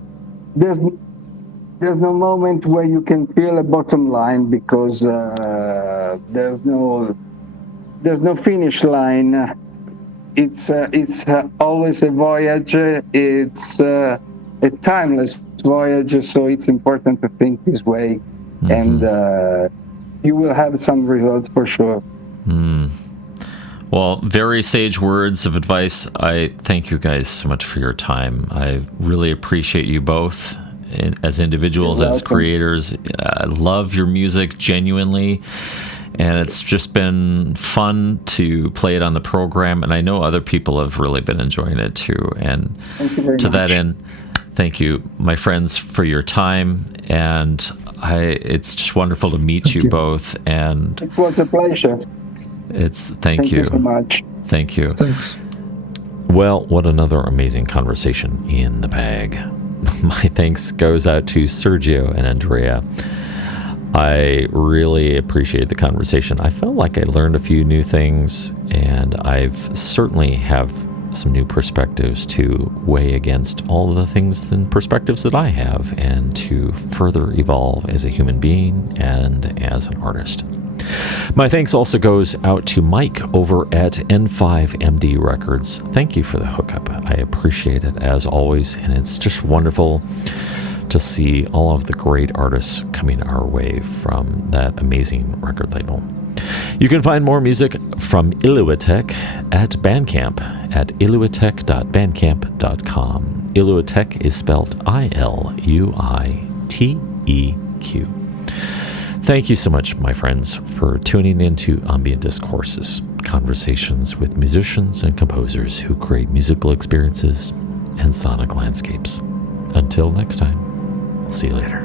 moment where you can feel a bottom line, because there's no finish line. It's always a voyage. It's a timeless voyage. So it's important to think this way, and you will have some results for sure. Well, very sage words of advice. I thank you guys so much for your time. I really appreciate you both as individuals, as creators. I love your music genuinely, and it's just been fun to play it on the program, and I know other people have really been enjoying it too. And to that end, thank you, my friends, for your time, and it's just wonderful to meet you both. And it was a pleasure. Thank you so much. Thank you. Thanks. Well, what another amazing conversation in the bag. My thanks goes out to Sergio and Andrea. I really appreciate the conversation. I felt like I learned a few new things, and I've certainly have some new perspectives to weigh against all the things and perspectives that I have, and to further evolve as a human being and as an artist. My thanks also goes out to Mike over at N5MD Records. Thank you for the hookup. I appreciate it as always, and it's just wonderful to see all of the great artists coming our way from that amazing record label. You can find more music from ILUITEQ at Bandcamp at iluitec.bandcamp.com. ILUITEQ is spelled ILUITEQ. Thank you so much, my friends, for tuning into Ambient Discourses, conversations with musicians and composers who create musical experiences and sonic landscapes. Until next time, I'll see you later.